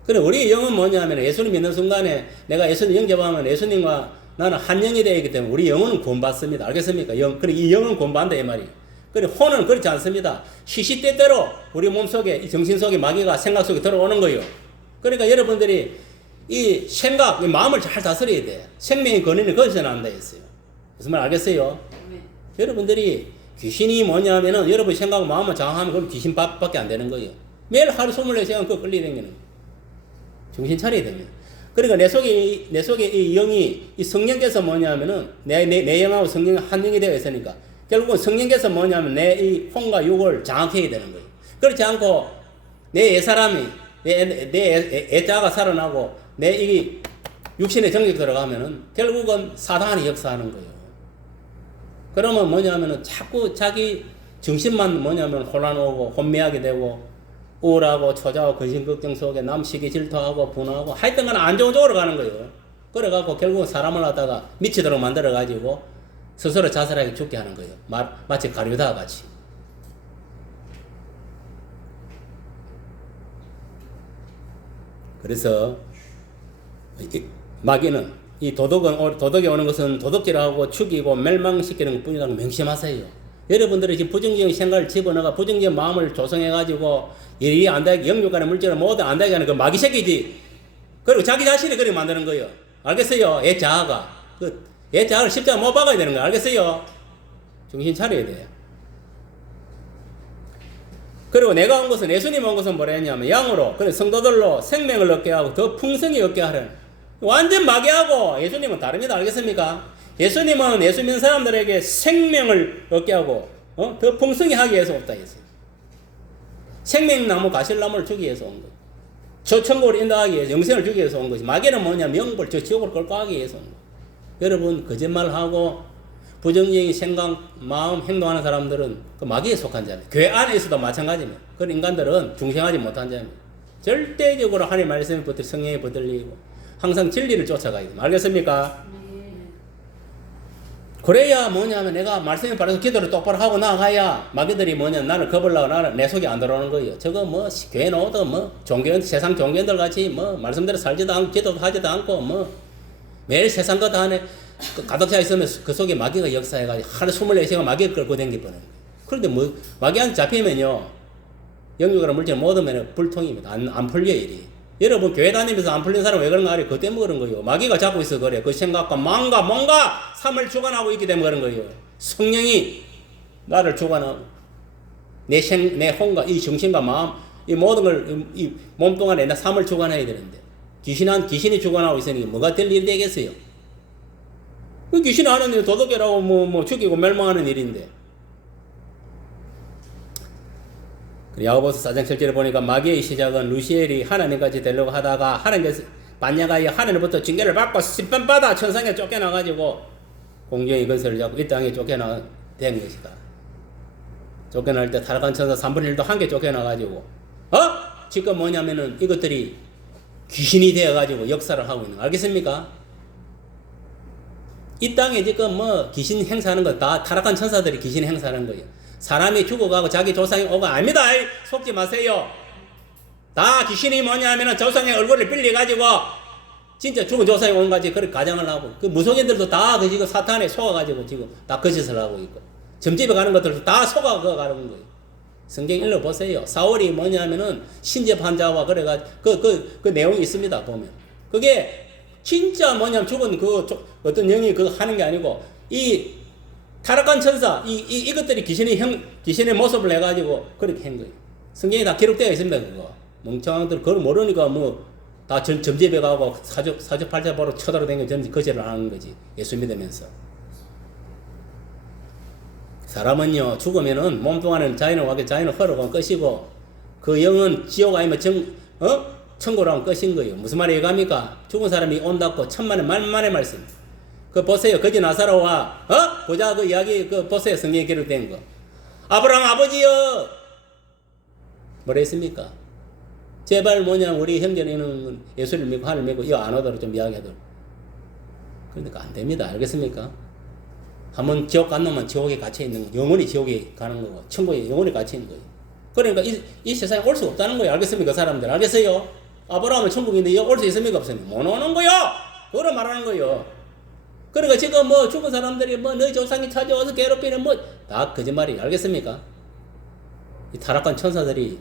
그래 우리 영은 뭐냐면 예수님 믿는 순간에 내가 예수님 영접하면 예수님과 나는 한 영이 되기 때문에 우리 영은 구원받습니다. 알겠습니까? 그래 이 영은 구원받는다 이 말이에요. 그래 혼은 그렇지 않습니다. 시시때때로 우리 몸속에 이 정신 속에 마귀가 생각 속에 들어오는 거예요. 그러니까 여러분들이 이 생각, 이 마음을 잘 다스려야 돼. 생명의 근원이 거기서 난다 했어요. 무슨 말 알겠어요? 여러분들이 귀신이 뭐냐면은 여러분 생각, 마음을 장악하면 그건 귀신 밖에 안 되는 거예요. 매일 하루 24시간 그거 끌리다니는 거예요. 정신 차려야 됩니다. 그러니까 내 속에 이 영이, 이 성령께서 뭐냐면은 내 영하고 성령이 한 영이 되어 있으니까 결국은 성령께서 뭐냐면 내 이 혼과 육을 장악해야 되는 거예요. 그렇지 않고 내 옛사람이, 내 애자가 살아나고 내 이 육신의 정력 들어가면은 결국은 사단이 역사하는 거예요. 그러면 뭐냐면은 자꾸 자기 정신만 뭐냐면 혼란 오고 혼미하게 되고 우울하고 초조하고 근심 걱정 속에 남 시기 질투하고 분하고 하여튼 간에 안 좋은 쪽으로 가는 거예요. 그래갖고 결국은 사람을 갖다가 미치도록 만들어가지고 스스로 자살하게 죽게 하는 거예요. 마치 가룟유다 같이. 그래서 마귀는 이 도덕이 오는 것은 도덕질하고 죽이고 멸망시키는 것 뿐이라는 걸 명심하세요. 여러분들이 지금 부정적인 생각을 집어넣어가 부정적인 마음을 조성해가지고 일이 안 되게 영육간의 물질을 모두 안 되게 하는 그 마귀 새끼지. 그리고 자기 자신이 그렇게 만드는 거예요. 알겠어요? 애 자아가. 애 자아를 십자가 못 박아야 되는 거예요. 알겠어요? 정신 차려야 돼요. 그리고 내가 온 것은 예수님 온 것은 뭐라 했냐면 양으로 그래 성도들로 생명을 얻게 하고 더 풍성히 얻게 하는 완전 마귀하고 예수님은 다릅니다. 알겠습니까? 예수님은 예수 믿는 사람들에게 생명을 얻게 하고 더 풍성히 하기 위해서 없다 했어요. 생명나무 가실나무를 주기 위해서 온 거예요. 저 천국을 인도하기 위해서 영생을 주기 위해서 온 것이 마귀는 뭐냐면 영벌 저 지옥을 끌고 가기 위해서 온 거예요. 여러분 거짓말하고 부정적인 생각, 마음, 행동하는 사람들은 그 마귀에 속한 자입니다. 교회 안에 있어도 마찬가지입니다. 그런 인간들은 중생하지 못한 자입니다. 절대적으로 하나님의 말씀에 붙들리고 성령에 붙들리고 항상 진리를 쫓아가야 됩니다. 알겠습니까? 그래야 뭐냐면 내가 말씀에 바라서 기도를 똑바로 하고 나가야 마귀들이 뭐냐 나를 겁을라고 내 속에 안 들어오는 거예요. 저거 뭐 교회 나오도 뭐 세상 종교인들 같이 뭐 말씀대로 살지도 않고 기도도 하지도 않고 뭐 매일 세상 것 안에 가득 차 있으면 그 속에 마귀가 역사해가지고 하루 24시간 마귀를 끌고 댕길 뻔해요. 그런데 뭐 마귀한테 잡히면요 영육으로 물질 못 얻으면 불통입니다. 안 풀려 일이. 여러분 교회 다니면서 안 풀린 사람 왜 그런가 알아요? 그것 때문에 그런 거예요. 마귀가 잡고 있어 그래. 그 생각과 마음과 뭔가 삶을 주관하고 있기 때문에 그런 거예요. 성령이 나를 주관하고 내 혼과 이 정신과 마음 이 모든 걸 이 몸뚱아리에 나 삶을 주관해야 되는데 귀신이 주관하고 있으니 뭐가 될 일이 되겠어요? 그 귀신이 하는 일 도덕이라고 뭐 죽이고 멸망하는 일인데. 야고보서 4장 7절에 보니까 마귀의 시작은 루시엘이 하나님까지 되려고 하다가 하나님께서 반야가 하나님부터 징계를 받고 심판받아 천상에 쫓겨나가지고 공중의 건설을 잡고 이 땅에 쫓겨나된 것이다. 쫓겨날 때 타락한 천사 3분의 1도 함께 쫓겨나가지고 지금 뭐냐면은 이것들이 귀신이 되어가지고 역사를 하고 있는 거 알겠습니까? 이 땅에 지금 뭐 귀신 행사하는 거 다 타락한 천사들이 귀신 행사하는 거예요. 사람이 죽어가고 자기 조상이 오고 아닙니다. 속지 마세요. 다 귀신이 뭐냐면은 조상의 얼굴을 빌려가지고 진짜 죽은 조상이 온 거지 그렇게 가정을 하고 그 무속인들도 다 그 지금 사탄에 속아가지고 지금 다 거짓을 하고 있고 점집에 가는 것들도 다 속아가는 거예요. 성경 읽어보세요. 사울이 뭐냐면은 신접한 자와 그래가 그 내용이 있습니다. 보면 그게 진짜 뭐냐면 죽은 그 어떤 영이 그거 하는 게 아니고 이 타락한 천사 이것들이 귀신의 모습을 내가지고 그렇게 한 거예요. 성경에 다 기록되어 있습니다. 그거 멍청한들 그걸 모르니까 뭐 다 점집에 가고 사주팔자 보러 쳐들어다니고 점집 거절을 하는 거지. 예수 믿으면서. 사람은요 죽으면은 몸뚱아리는 자연은 와게 자연은 헐어간 것이고 그 영은 지옥 아니면 천국으로 간 것인 거예요. 무슨 말이 이해갑니까? 죽은 사람이 온다고 천만의 만만의 말씀. 그 보세요. 거지 나사로와 보자 그 이야기 그 보세요. 성경에 기록된 거. 아브라함 아버지여 뭐라 했습니까? 제발 뭐냐 우리 형제는 예수를 믿고 하나님을 믿고 이거 안 오도록 좀 이야기하도록. 그러니까 안 됩니다. 알겠습니까? 한번 지옥 간 놈은 지옥에 갇혀 있는 거, 영원히 지옥에 가는 거고 천국에 영원히 갇혀 있는 거예요. 그러니까 이 세상에 올 수 없다는 거예요. 알겠습니까? 그 사람들 알겠어요? 아브라함은 천국인데 올 수 있습니까? 없습니까? 못 오는 거요. 그걸 말하는 거요. 그러니까 지금 뭐 죽은 사람들이 뭐 너희 조상이 찾아와서 괴롭히는 뭐 다 거짓말이에요. 알겠습니까? 이 타락한 천사들이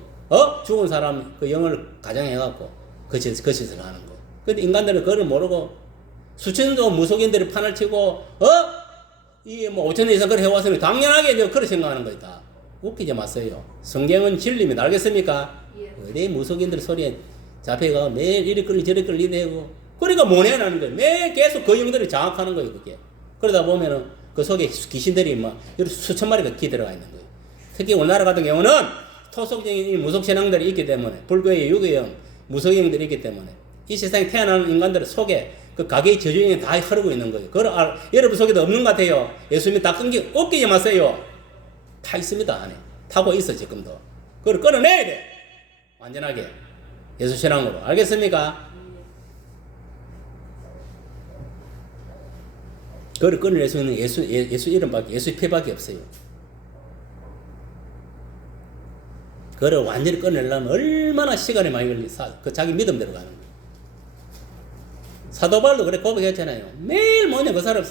죽은 사람 그 영을 가장해갖고 그 짓을 하는 거. 근데 인간들은 그걸 모르고 수천도 무속인들이 판을 치고 이게 뭐 5천 년 이상 그래 해왔으니 당연하게 이제 그렇게 생각하는 거다. 다 웃기지 마세요. 성경은 진리입니다. 알겠습니까? 내 무속인들 소리에 잡혀가 매일 이리 끌리 저리 끌리 되고 그러니까 모내라는 거예요. 매일 계속 그 영들이 장악하는 거예요. 그게. 그러다 보면은 그 속에 귀신들이 막 수천 마리가 들어가 있는 거예요. 특히 우리나라 같은 경우는 토속적인 무속신앙들이 있기 때문에 불교의 유교형 무속형들이 있기 때문에 이 세상에 태어나는 인간들 속에 그 가게의 저주행이 다 흐르고 있는 거예요. 그걸 여러분 속에도 없는 것 같아요. 예수님이 다 웃기지 마세요. 다 있습니다. 안에. 타고 있어 지금도. 그걸 끊어내야 돼. 완전하게. 예수신앙으로. 알겠습니까? 그걸 끊어낼 수 있는 예수 이름밖에 예수 피밖에 없어요. 그걸 완전히 끊으려면 얼마나 시간이 많이 걸리 그 자기 믿음대로 가는 거예요. 사도 바울도 그래 고백했잖아요. 매일 뭐냐 그 사람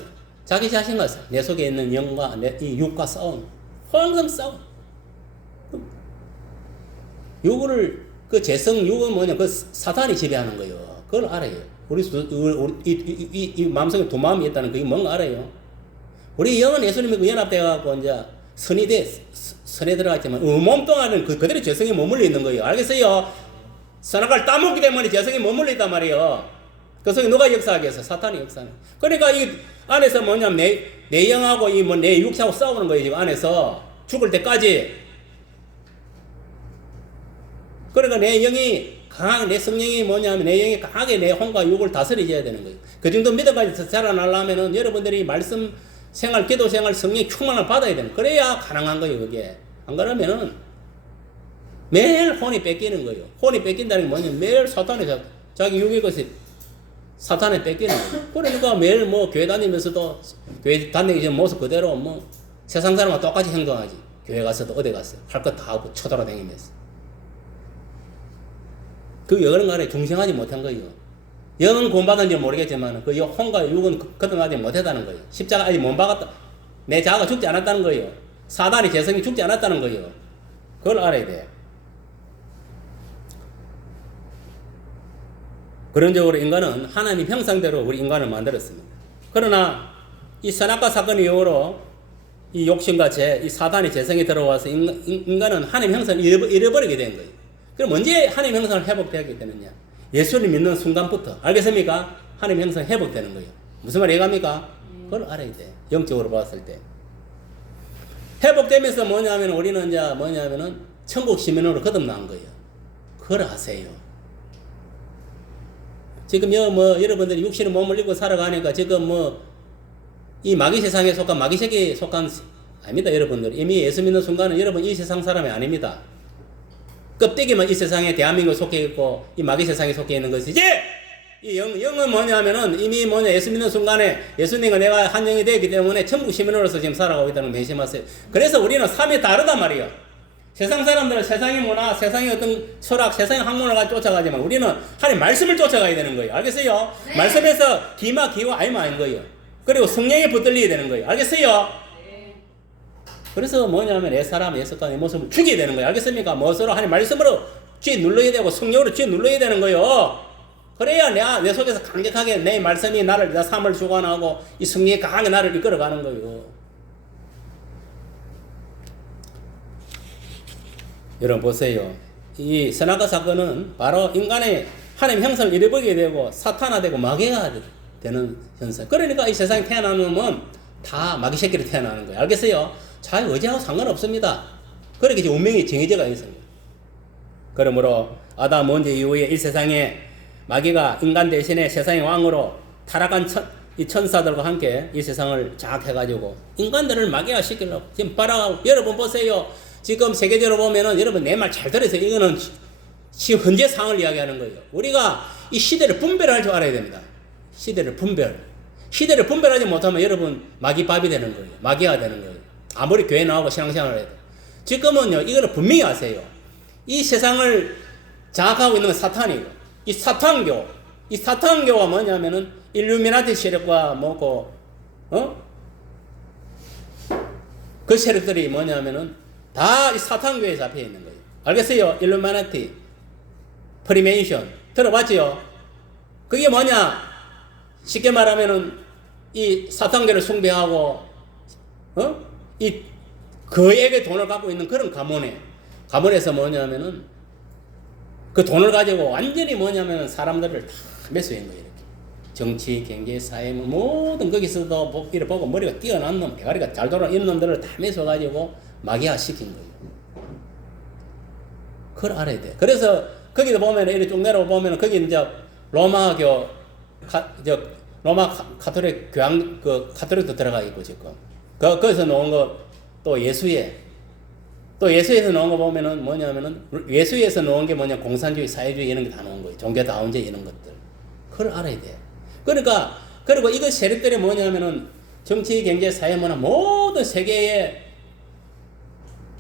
자기 자신과 내 속에 있는 영과 이 육과 싸움 항상 싸움. 육을 그 재성 육은 뭐냐 그 사탄이 지배하는 거예요. 그걸 알아요. 우리 이 마음속에 두 마음이 있다는 그게 뭔가 알아요. 우리 영은 예수님과 연합되어 갖고 이제 선에 들어갔지만 몸뚱아리는 그대로 재성이 머물러 있는 거예요. 알겠어요? 선악을 따먹기 때문에 재성이 머물러 있단 말이에요. 그 속에 누가 역사하겠어? 사탄이 역사하는. 그러니까 이 안에서 뭐냐면 내 영하고 이 뭐 내 육체하고 싸우는 거예요. 지금 안에서 죽을 때까지. 그러니까 내 영이 강하게 내 성령이 뭐냐면 내 영이 강하게 내 혼과 육을 다스려줘야 되는 거예요. 그 정도 믿어가지고 자라나려면은 여러분들이 말씀 생활, 기도 생활, 성령 충만을 받아야 되는. 그래야 가능한 거예요, 그게. 안 그러면은 매일 혼이 뺏기는 거예요. 혼이 뺏긴다는 게 뭐냐면 매일 사탄에 자기 육의 것이 사탄에 뺏기는 거예요. 그러니까 매일 뭐 교회 다니면서도 교회 다니기 전 모습 그대로 뭐 세상 사람과 똑같이 행동하지. 교회 가서도 어디 갔어요. 할 것 다 하고 쳐돌아다니면서. 그 여러 간에 중생하지 못한 거예요. 영은 구원받은지 모르겠지만 그 혼과 육은 거듭나지 못했다는 거예요. 십자가 아직 못 박았다. 내 자아가 죽지 않았다는 거예요. 사단의 재성이 죽지 않았다는 거예요. 그걸 알아야 돼요. 그런적으로 인간은 하나님 형상대로 우리 인간을 만들었습니다. 그러나 이 선악과 사건의 이후로 이 욕심과 이 사단의 재성이 들어와서 인간은 하나님 형상을 잃어버리게 된 거예요. 그럼 언제 하나님 형상을 회복되게 되느냐? 예수를 믿는 순간부터. 알겠습니까? 하나님 형상 회복되는 거예요. 무슨 말 이해갑니까? 그걸 알아야 돼. 영적으로 봤을 때. 회복되면서 뭐냐면 우리는 이제 뭐냐면은 천국 시민으로 거듭난 거예요. 그걸 아세요. 지금 여러분들이 육신의 몸을 입고 살아가니까 지금 이 마귀 세상에 속한 마귀세계에 속한 아닙니다. 여러분들 이미 예수 믿는 순간은 여러분 이 세상 사람이 아닙니다. 껍데기만 이 세상에 대한민국에 속해 있고 이 마귀 세상에 속해 있는 것이지. 이 영은 뭐냐면은 이미 예수 믿는 순간에 예수님과 내가 한 영이 되기 때문에 천국 시민으로서 지금 살아가고 있다는 걸 명심하세요. 그래서 우리는 삶이 다르단 말이에요. 세상 사람들은 세상의 문화, 세상의 어떤 철학, 세상의 학문을 쫓아가지만 우리는 하나님 말씀을 쫓아가야 되는 거예요. 알겠어요? 네. 말씀에서 기마, 기와, 아이마 아닌 거예요. 그리고 성령에 붙들리게 되는 거예요. 알겠어요? 네. 그래서 뭐냐면 내 사람, 내 습관, 내 모습을 죽여야 되는 거예요. 알겠습니까? 무엇으로? 하나님 말씀으로 쥐 눌러야 되고 성령으로 쥐 눌러야 되는 거예요. 그래야 내 속에서 강력하게 내 말씀이 내 삶을 주관하고 이 성령이 강하게 나를 이끌어가는 거예요. 여러분 보세요. 이 선악과 사건은 바로 인간의 하나님 형상을 잃어버리게 되고 사탄화되고 마귀가 되는 현상. 그러니까 이 세상에 태어나는 놈은 다 마귀 새끼로 태어나는 거예요. 알겠어요? 자기 의지하고 상관없습니다. 그렇게 이제 운명이 정해져가 있습니다. 그러므로 아담 먼저 이후에 이 세상에 마귀가 인간 대신에 세상의 왕으로 타락한 이 천사들과 함께 이 세상을 장악해가지고 인간들을 마귀화 시키려고 지금 여러분 보세요. 지금 세계적으로 보면은 여러분 내 말 잘 들으세요. 이거는 지금 현재 상황을 이야기하는 거예요. 우리가 이 시대를 분별할 줄 알아야 됩니다. 시대를 분별하지 못하면 여러분 마귀밥이 되는 거예요. 마귀가 되는 거예요. 아무리 교회 나오고 신앙생활을 해도. 지금은요, 이거는 분명히 아세요. 이 세상을 장악하고 있는 건 사탄이고, 이 사탄교가 뭐냐면은 일루미나티 세력과 그 세력들이 뭐냐면은 다 이 사탄교에 잡혀 있는 거예요. 알겠어요? 일루미나티, 프리메이션 들어봤지요? 그게 뭐냐? 쉽게 말하면은 이 사탄교를 숭배하고 이 거액의 돈을 갖고 있는 그런 가문에서 뭐냐면은 그 돈을 가지고 완전히 뭐냐면은 사람들을 다 매수한 거예요. 이렇게 정치, 경제, 사회 모든 거기서도 이렇게 보고 머리가 뛰어난 놈, 대가리가 잘 돌아가는 이런 놈들을 다 매수가지고 마귀화 시킨 거예요. 그걸 알아야 돼. 그래서 거기도 보면 이렇게 쭉 내려보면 거기 이제 로마 가톨릭 교황 가톨릭도 들어가 있고 지금 거기서 나온 거 또 예수에서 나온 거 보면은 뭐냐면은 예수에서 나온 게 뭐냐 공산주의, 사회주의 이런 게 다 나온 거예요. 종교다운제 이런 것들. 그걸 알아야 돼. 그러니까 그리고 이거 세력들이 뭐냐면은 정치, 경제, 사회, 문화 모든 세계의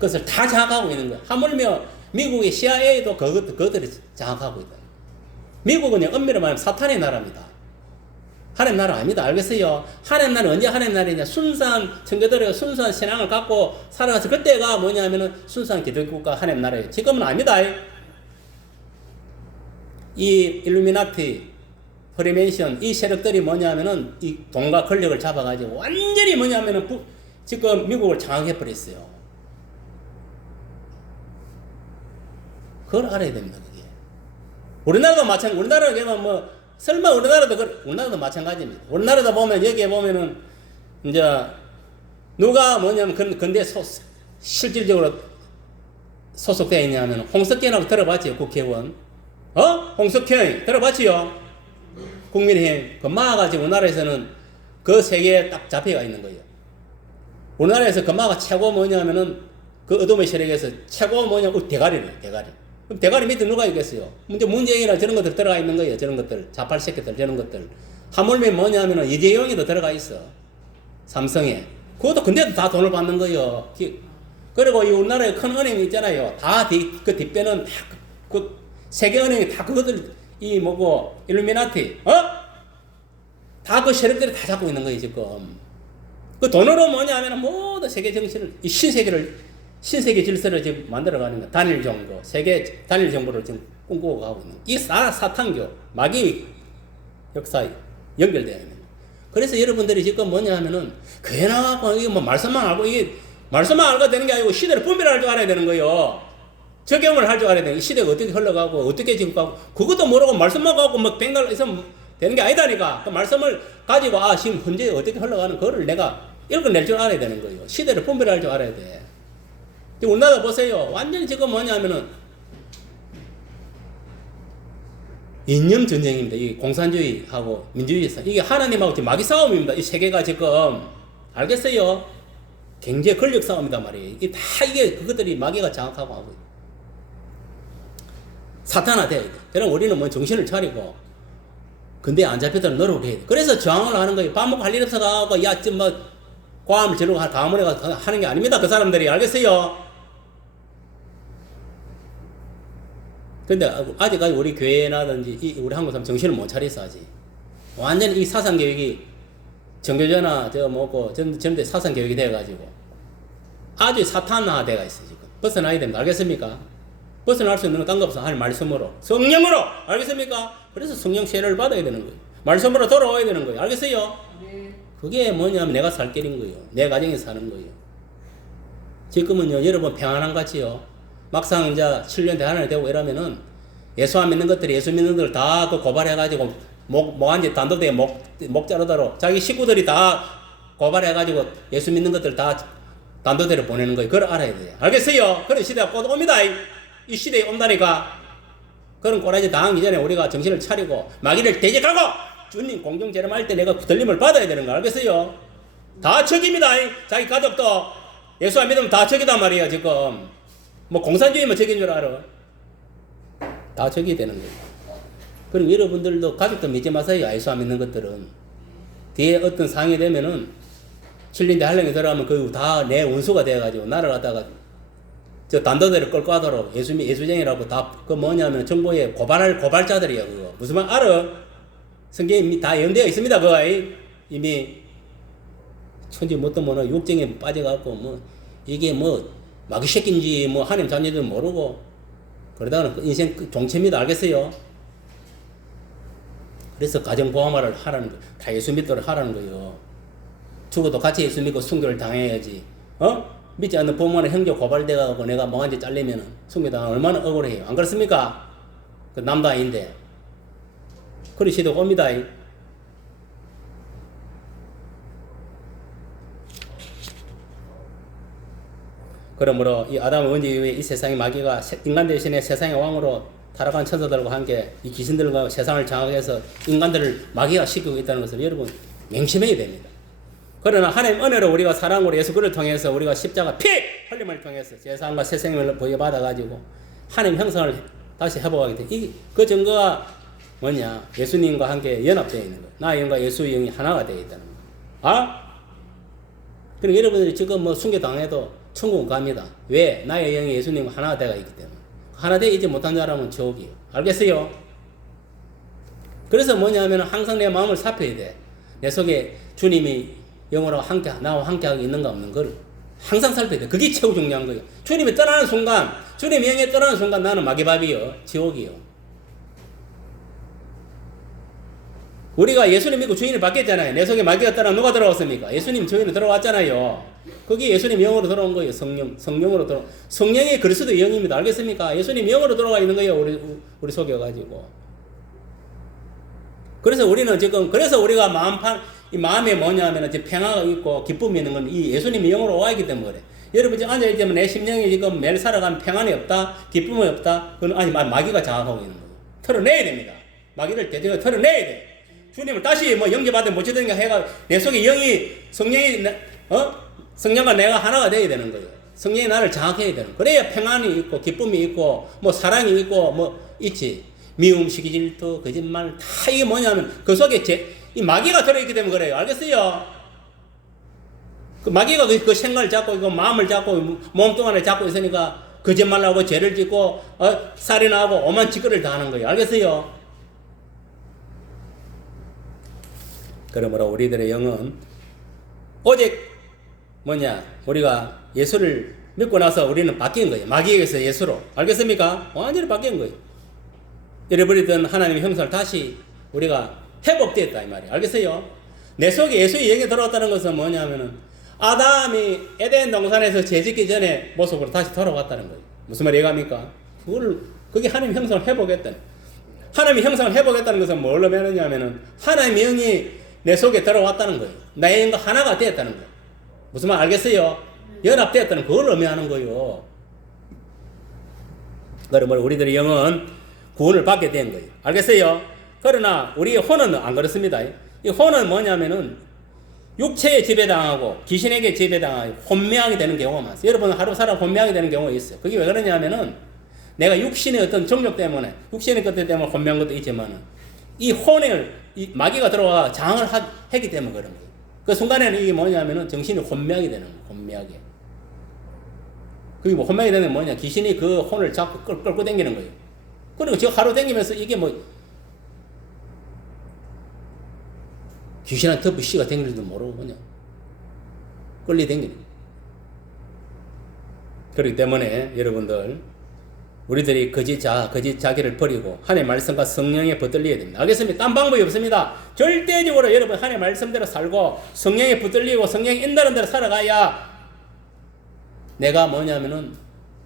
것을 다 장악하고 있는 거예요. 하물며 미국의 CIA도 그것들이 장악하고 있다. 미국은 엄밀히 말하면 사탄의 나라입니다. 하나님 나라 아닙니다. 알겠어요? 하나님 나라는 언제 하나님 나라이냐? 순수한 청교도의 순수한 신앙을 갖고 살아가서 그때가 뭐냐면은 순수한 기독교국가 하나님 나라예요. 지금은 아닙니다. 이 일루미나티, 프리메이션 이 세력들이 뭐냐면은 이 돈과 권력을 잡아가지고 완전히 뭐냐면은 지금 미국을 장악해 버렸어요. 그걸 알아야 됩니다. 그게. 우리나라도 마찬가지. 우리나라는 그냥 설마 우리나라도 마찬가지입니다. 우리나라도 보면 여기에 보면은 이제 누가 뭐냐면 근데 실질적으로 소속되어 있냐면 홍석현하고 들어봤지요. 국회의원. 홍석현 들어봤지요. 국민의힘 그 마가 지금 우리나라에서는 그 세계에 딱 잡혀가 있는 거예요. 우리나라에서 그 마가 최고 뭐냐면은 그 어둠의 세력에서 최고 대가리네. 그럼 대가리 밑에 누가 있겠어요? 문재인이나 저런 것들 들어가 있는 거예요. 저런 것들. 자팔 새끼들, 저런 것들. 하물며 뭐냐면은 이재용이도 들어가 있어. 삼성에. 그것도 근데도 다 돈을 받는 거예요. 그리고 이 우리나라에 큰 은행이 있잖아요. 그 뒷배는 다 그 세계은행이 다 그것들, 일루미나티, 다 그 세력들이 다 잡고 있는 거예요, 지금. 그 돈으로 뭐냐면은 모든 세계 정신을, 이 신세계 질서를 지금 만들어가는 거. 단일 정부, 세계 단일 정부를 지금 꿈꾸고 가고 있는 이 사탄교, 마귀 역사에 연결되어 있는 거. 그래서 여러분들이 지금 뭐냐 하면은 교회 나가고 이게 뭐 말씀만 알고 이게 말씀만 알고 되는 게 아니고 시대를 분별할 줄 알아야 되는 거예요. 적용을 할 줄 알아야 되는 이 시대가 어떻게 흘러가고 어떻게 지금 가고 그것도 모르고 말씀만 갖고 막 백날 있으면 되는 게 아니다니까. 그 말씀을 가지고 지금 현재 어떻게 흘러가는 그거를 내가 읽어낼 줄 알아야 되는 거예요. 시대를 분별할 줄 알아야 돼. 지금 우리나라 보세요. 완전히 지금 뭐냐면은 이념 전쟁입니다. 이 공산주의하고 민주주의 이게 하나님하고 지금 마귀 싸움입니다. 이 세계가 지금 알겠어요? 경제 권력 싸움이다 말이에요. 이게 다 이게 그것들이 마귀가 장악하고 하고 사탄화돼야 돼. 그럼 우리는 뭐 정신을 차리고 근데 안 잡히도록 노력을 해야 돼. 그래서 저항을 하는 거예요. 밥 먹고 할 일 없어가고 야 지금 뭐 과음을 지르고 가문에 가서 하는 게 아닙니다. 그 사람들이 알겠어요? 근데 아직까지 우리 교회라든지 우리 한국 사람 정신을 못 차려서 아직 완전히 이 사상교육이 정교조나 전대 사상교육이 돼가지고 아주 사탄화돼가 있어 지금. 벗어나야 됩니다. 알겠습니까? 벗어날 수 있는 건 딴 거 없어. 하나님 말씀으로 성령으로 알겠습니까? 그래서 성령 세례를 받아야 되는 거예요. 말씀으로 돌아와야 되는 거예요. 알겠어요? 그게 뭐냐면 내가 살 길인 거예요. 내 가정에 사는 거예요. 지금은요 여러분 평안한 같이요. 막상 이제 7년 대안을 되고 이러면은 예수 안 믿는 것들이 예수 믿는 것들 다 그 고발해가지고 목한지 단도대에 목 자르다로 자기 식구들이 다 고발해가지고 예수 믿는 것들 다 단도대로 보내는 거예요. 그걸 알아야 돼요. 알겠어요? 그런 시대가 곧 옵니다. 이 시대에 온다니까. 그런 꼬라지 당하기 전에 우리가 정신을 차리고 마귀를 대적하고 주님 공정 재림할 때 내가 들림을 받아야 되는 거 알겠어요? 다 적입니다. 자기 가족도 예수 안 믿으면 다 적이단 말이에요. 지금 뭐 공산주의만 적인 줄 알아. 다 적이 되는 거예요. 그럼 여러분들도 가족도 믿지 마세요. 예수 안 믿는 것들은 뒤에 어떤 상황이 되면은 7년 대한령에 들어가면 그 다 내 원수가 돼가지고 나를 갖다가 저 단도대를 끌고 가도록 예수쟁이라고 다 그 뭐냐면 정부에 고발자들이야 그거. 무슨 말 알아? 성경에 다 예언되어 있습니다. 그거 이미 천지 못도 모르 욕정에 빠져갖고 뭐 이게 뭐 마귀 새끼인지 뭐 하나님 자녀들 모르고 그러다가는 인생 종체입니다. 알겠어요? 그래서 가정보험화를 하라는 거, 다 예수 믿도록 하라는 거예요. 죽어도 같이 예수 믿고 순교를 당해야지. 믿지 않는 부모는 형제 고발돼가고 내가 멍한지 잘리면은 순교당하면 얼마나 억울해요. 안 그렇습니까? 그 남도 아닌데. 그런 시대가 옵니다. 그러므로 이 아담 원죄 이후에 이 세상의 마귀가 인간 대신에 세상의 왕으로 타락한 천사들과 함께 이 귀신들과 세상을 장악해서 인간들을 마귀가 시키고 있다는 것을 여러분 명심해야 됩니다. 그러나 하나님 은혜로 우리가 사랑으로 예수 그를 통해서 우리가 십자가 피 흘림을 통해서 세상과 새 생명을 부여받아 가지고 하나님 형상을 다시 회복하게 돼. 그 증거가 뭐냐? 예수님과 함께 연합되어 있는 거예요. 나의 영과 예수의 영이 하나가 되어 있다는 거예요. 그럼 여러분들이 지금 뭐 순교 당해도 천국 갑니다. 왜? 나의 영이 예수님과 하나가 되어 있기 때문에. 하나 되어 있지 못한 사람은 지옥이에요. 알겠어요? 그래서 뭐냐면 항상 내 마음을 살펴야 돼. 내 속에 주님이 영으로 함께 나와 함께하고 있는가 없는 걸 항상 살펴야 돼. 그게 최고 중요한 거예요. 주님이 떠나는 순간, 주님이 영에 떠나는 순간 나는 마귀밥이요, 지옥이요. 우리가 예수님 믿고 주인을 바뀌었잖아요. 내 속에 마귀가 떠나 누가 들어왔습니까? 예수님 주인으로 들어왔잖아요. 그게 예수님 영으로 들어온 거예요. 성령으로 들어. 성령이 그리스도의 영입니다. 알겠습니까? 예수님 영으로 들어가 있는 거예요. 우리 속에 가지고. 그래서 우리는 지금 우리가 마음에 뭐냐면 평화가 있고 기쁨이 있는 건 이 예수님이 영으로 와 있기 때문에 그래. 여러분 지금 앉아있자면 내 심령이 지금 매일 살아가는 평안이 없다, 기쁨이 없다. 그건 마귀가 장악하고 있는 거예요. 털어내야 됩니다. 마귀를 대적해 털어내야 돼. 주님을 다시 뭐 영접받은 못지든가 해가 내 속에 영이 성령과 내가 하나가 돼야 되는 거예요. 성령이 나를 장악해야 되는 거예요. 그래야 평안이 있고 기쁨이 있고 뭐 사랑이 있고 뭐 있지. 미움, 시기, 질투, 거짓말 다 이게 뭐냐면 그 속에 이 마귀가 들어있기 때문에 그래요. 알겠어요? 그 마귀가 그 생각을 잡고 그 마음을 잡고 몸뚱아리를 잡고 있으니까 거짓말하고 죄를 짓고 살인하고 오만 짓거리를 다 하는 거예요. 알겠어요? 그러므로 우리들의 영은 오직 우리가 예수를 믿고 나서 우리는 바뀐 거예요. 마귀에게서 예수로. 알겠습니까? 완전히 바뀐 거예요. 잃어버리던 하나님의 형상을 다시 우리가 회복됐다 이 말이에요. 알겠어요? 내 속에 예수의 영이 들어왔다는 것은 뭐냐면은 아담이 에덴 동산에서 죄짓기 전에 모습으로 다시 돌아왔다는 거예요. 무슨 말 이해갑니까? 그게 하나님 형상을 회복했다는. 하나님의 형상을 회복했다는 것은 뭘로 말하냐면은 하나님의 영이 내 속에 들어왔다는 거예요. 나의 영과 하나가 되었다는 거예요. 무슨 말 알겠어요? 연합되었다는 그걸 의미하는 거예요. 그러면 우리들의 영은 구원을 받게 된 거예요. 알겠어요? 그러나 우리의 혼은 안 그렇습니다. 이 혼은 뭐냐면은 육체에 지배당하고 귀신에게 지배당하고 혼미하게 되는 경우가 많아요. 여러분 하루 살아 혼미하게 되는 경우가 있어요. 그게 왜 그러냐면은 내가 육신의 어떤 정욕 때문에 육신의 것들 때문에 혼미한 것도 있지만은 이 혼을 이 마귀가 들어와 장을 하기 때문에 그런 거예요. 그 순간에는 이게 뭐냐면은 정신이 혼미하게 되는 거예요. 혼미하게. 그게 뭐 혼미하게 되는 게 뭐냐? 귀신이 그 혼을 자꾸 끌고 당기는 거예요. 그리고 저 하루 당기면서 이게 뭐 귀신한테 씨가 당길지도 모르고 그냥 끌리 당기는 거예요. 그렇기 때문에 여러분들 우리들이 거짓 자기를 버리고 하나님의 말씀과 성령에 붙들려야 됩니다. 알겠습니까? 딴 방법이 없습니다. 절대적으로 여러분 하나님의 말씀대로 살고 성령에 붙들리고 성령이 인도하는 대로 살아가야 내가 뭐냐면은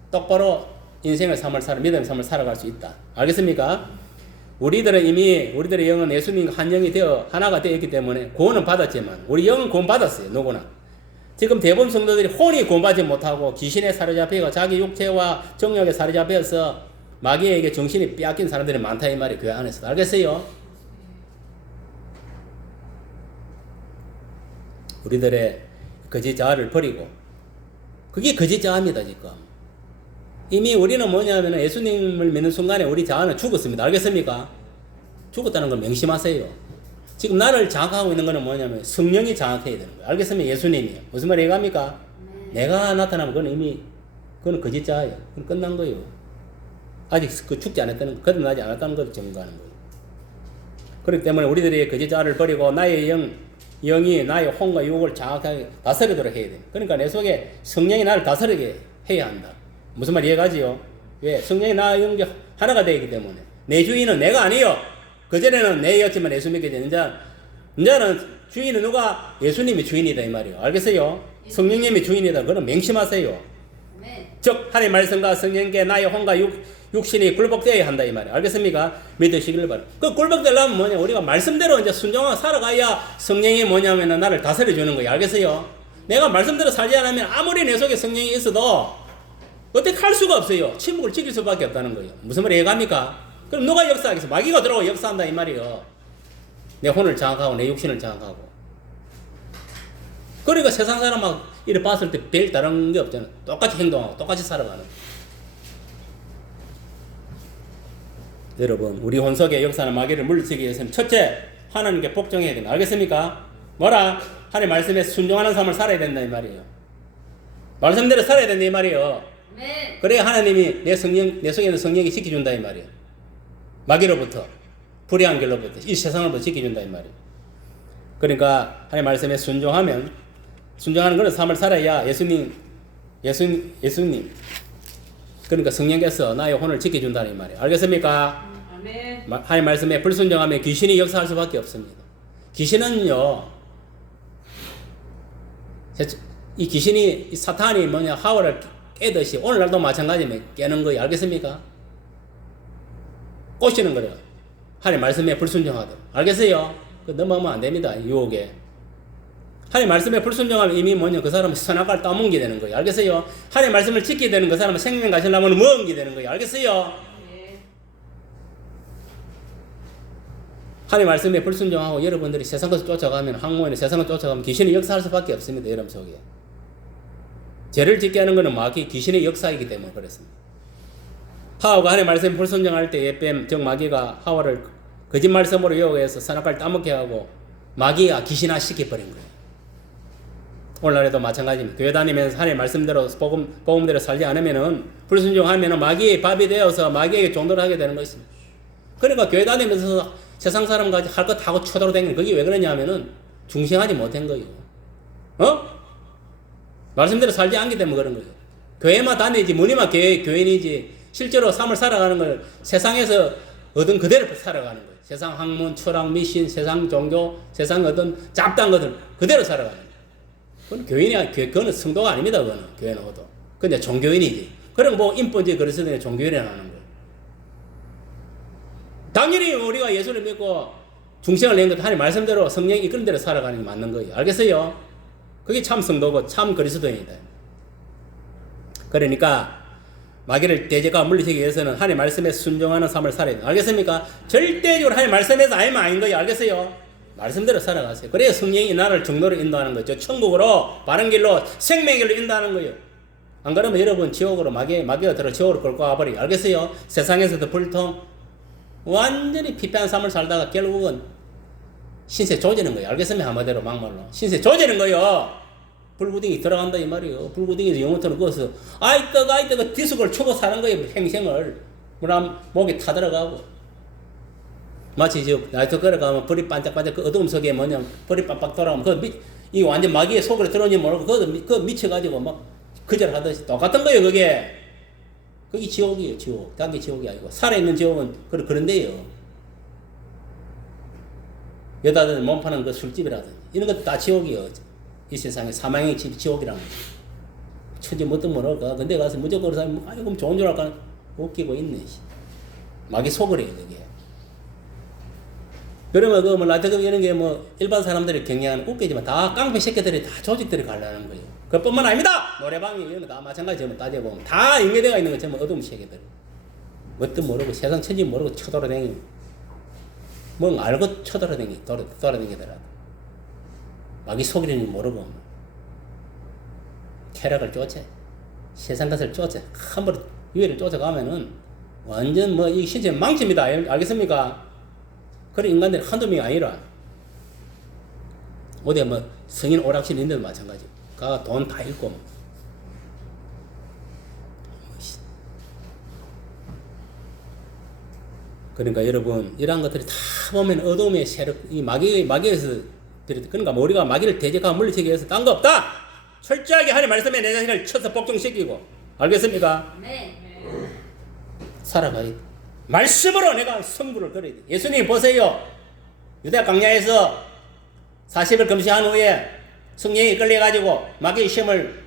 똑바로 인생을 믿음의 삶을 살아갈 수 있다. 알겠습니까? 우리들은 이미 우리들의 영은 예수님과 한 영이 되어 하나가 되어 있기 때문에 구원은 받았지만 우리 영은 구원 받았어요. 누구나. 지금 대부분 성도들이 혼이 구원받지 못하고 귀신에 사로잡히고 자기 육체와 정욕에 사로잡혀서 마귀에게 정신이 빼앗긴 사람들이 많다 이 말이 교회 안에서. 알겠어요? 우리들의 거짓 자아를 버리고 그게 거짓 자아입니다. 지금 이미 우리는 뭐냐면 예수님을 믿는 순간에 우리 자아는 죽었습니다. 알겠습니까? 죽었다는 걸 명심하세요. 지금 나를 장악하고 있는 것은 뭐냐면 성령이 장악해야 되는 거예요. 알겠습니까? 예수님이요. 무슨 말이 이해갑니까? 내가 나타나면 그건 거짓 자아예요. 그건 끝난 거예요. 아직 죽지 않았다는 거, 거듭나지 않았다는 걸 증거하는 거예요. 그렇기 때문에 우리들이 거짓 자아를 버리고 나의 영이 나의 혼과 유혹을 장악하게 다스리도록 해야 돼요. 그러니까 내 속에 성령이 나를 다스리게 해야 한다. 무슨 말 이해가지요? 왜? 성령이 나의 영이 하나가 되기 때문에 내 주인은 내가 아니요. 그전에는 내였지만 예수 믿게 되는 이제는 주인은 누가? 예수님이 주인이다 이 말이에요. 알겠어요? 성령님이 주인이다. 그건 명심하세요. 즉 하나님의 말씀과 성령께 나의 혼과 육신이 굴복되어야 한다 이 말이에요. 알겠습니까? 믿으시기를 바랍니다. 그 굴복되려면 뭐냐? 우리가 말씀대로 이제 순종하고 살아가야 성령이 뭐냐면 나를 다스려 주는 거예요. 알겠어요? 내가 말씀대로 살지 않으면 아무리 내 속에 성령이 있어도 어떻게 할 수가 없어요. 침묵을 지킬 수밖에 없다는 거예요. 무슨 말이 이해갑니까? 그럼 누가 역사하겠어? 마귀가 들어오고 역사한다 이 말이에요. 내 혼을 장악하고 내 육신을 장악하고. 그러니까 세상 사람하고 이래 봤을 때 별 다른 게 없잖아. 똑같이 행동하고 똑같이 살아가는. 여러분 우리 혼 속에 역사하는 마귀를 물리치기 위해서는 첫째 하나님께 복종해야 됩니다. 알겠습니까? 뭐라? 하나님 말씀에 순종하는 삶을 살아야 된다 이 말이에요. 말씀대로 살아야 된다 이 말이에요. 네. 그래야 하나님이 내 속에 있는 성령이 지켜준다 이 말이에요. 마귀로부터 불의한 길로부터 이 세상으로부터 지켜준다 이 말이에요. 그러니까 하나님 말씀에 순종하는 그런 삶을 살아야 예수님 그러니까 성령께서 나의 혼을 지켜준다 이 말이에요. 알겠습니까? 아멘. 하나님 말씀에 불순종하면 귀신이 역사할 수밖에 없습니다. 귀신은요 이 귀신이 이 사탄이 뭐냐 하와를 깨듯이 오늘날도 마찬가지면 깨는 거예요. 알겠습니까? 꼬시는 거예요. 하나님 말씀에 불순종하도록. 알겠어요? 넘어가면 안 됩니다. 유혹에. 하나님 말씀에 불순종하면 이미 뭐냐 그 사람은 선악과를 따먹게 되는 거예요. 알겠어요? 하나님 말씀을 지키게 되는 그 사람은 생명 가시려면 먹게 되는 거예요. 알겠어요? 네. 하나님 말씀에 불순종하고 여러분들이 세상 것을 쫓아가면 항모에는 세상을 쫓아가면 귀신이 역사할 수밖에 없습니다. 여러분 속에. 죄를 짓게 하는 것은 마귀 귀신의 역사이기 때문에 그렇습니다. 하와가 하나님 말씀에 불순종할 때 즉 마귀가 하와를 거짓 말씀으로 유혹해서 선악과를 따먹게 하고 마귀가 귀신화 시켜버린 거예요. 오늘날에도 마찬가지입니다. 교회 다니면서 하나님 말씀대로 복음대로 살지 않으면은 불순종하면은 마귀의 밥이 되어서 마귀에게 종도를 하게 되는 것입니다. 그러니까 교회 다니면서 세상 사람까지 할 것 하고 쳐들어다니는 그게 왜 그러냐면은 중생하지 못한 거예요. 말씀대로 살지 않기 때문에 그런 거예요. 교회만 다니지 무늬만 교인이지 실제로 삶을 살아가는 걸 세상에서 어떤 그대로 살아가는 거예요. 세상 학문, 철학, 미신, 세상 종교, 세상 어떤 잡다한 것들 그대로 살아가는 거예요. 그건 교인이, 그거는 성도가 아닙니다. 그거는 교회는 어도. 그건 이제 종교인이지. 그럼 뭐 인본주의 그래서 종교인이라는 거예요. 당연히 우리가 예수를 믿고 중생을 낸 것도 하나님 말씀대로 성령이 이끄는 대로 살아가는 게 맞는 거예요. 알겠어요? 그게 참 성도고 참 그리스도인이다. 그러니까 마귀를 대적하고 물리치기 위해서는 하나님 말씀에 순종하는 삶을 살아야 돼요. 알겠습니까? 절대적으로 하나님 말씀에서 아니면 아닌 거예요. 알겠어요? 말씀대로 살아가세요. 그래야 성령이 나를 정로로 인도하는 거죠. 천국으로, 바른 길로, 생명의 길로 인도하는 거예요. 안 그러면 여러분 지옥으로 마귀가 들어 지옥으로 끌고 와버려요. 알겠어요? 세상에서도 불통 완전히 피폐한 삶을 살다가 결국은 신세 조지는 거예요. 알겠습니까? 한마디로 막말로 신세 조지는 거예요. 불구덩이 들어간다 이 말이에요. 불구덩이에서 영혼처럼 그어서 아이뜨가 뒤속을 추고 사는 거예요. 행생을 물론 목이 타들어가고 마치 저 나이트 걸어가면 불이 반짝반짝 그 어두움 속에 뭐냐 불이 빡빡 돌아가면 이 완전 마귀의 속으로 들어오는지 모르고 그거 미쳐가지고 막 거절하듯이 똑같은 거예요. 그게 지옥이에요. 지옥. 단기 지옥이 아니고 살아있는 지옥은 그런 데예요. 여자들 몸 파는 그 술집이라든지 이런 것도 다 지옥이에요. 이 세상에 사망의 집 지옥이라는 거죠. 천지 뭣도 모르까 근데 가서 무조건 그 사람이 아이고 좋은 줄 알까 웃기고 있네. 마귀 속으래요 그게. 그러면 그 라테금 이런 게 뭐 일반 사람들이 경영하는 웃기지만 다 깡패 새끼들이 다 조직들이 가려는 거예요. 그뿐만 아닙니다. 노래방이 이런 거 다 마찬가지 전부 따져보면 다 인계되어 있는 거 전부 어둠 새끼들. 뭣도 모르고 세상 천지 모르고 쳐돌아다니고 뭐 알고 돌아다니더라도 마귀 속이는지 모르고 쾌락을 쫓아 세상 것을 쫓아 함부로 유해를 쫓아가면은 완전 뭐 이 신체 망칩니다. 알겠습니까? 그런 인간들이 한두 명이 아니라 어디 뭐 성인 오락실 있는 데도 마찬가지. 가 돈 다 잃고 그러니까 여러분 이러한 것들이 다 보면 어둠의 세력 이 마귀에서 그러니까 뭐 우리가 마귀를 대적하고 물리치기 위해서 딴 거 없다. 철저하게 하나님 말씀에 내 자신을 쳐서 복종시키고 알겠습니까? 네. 살아가야 돼. 말씀으로 내가 승부를 걸어야 돼. 예수님 보세요. 유대 광야에서 40일 금식한 후에 성령이 끌려가지고 마귀의 시험을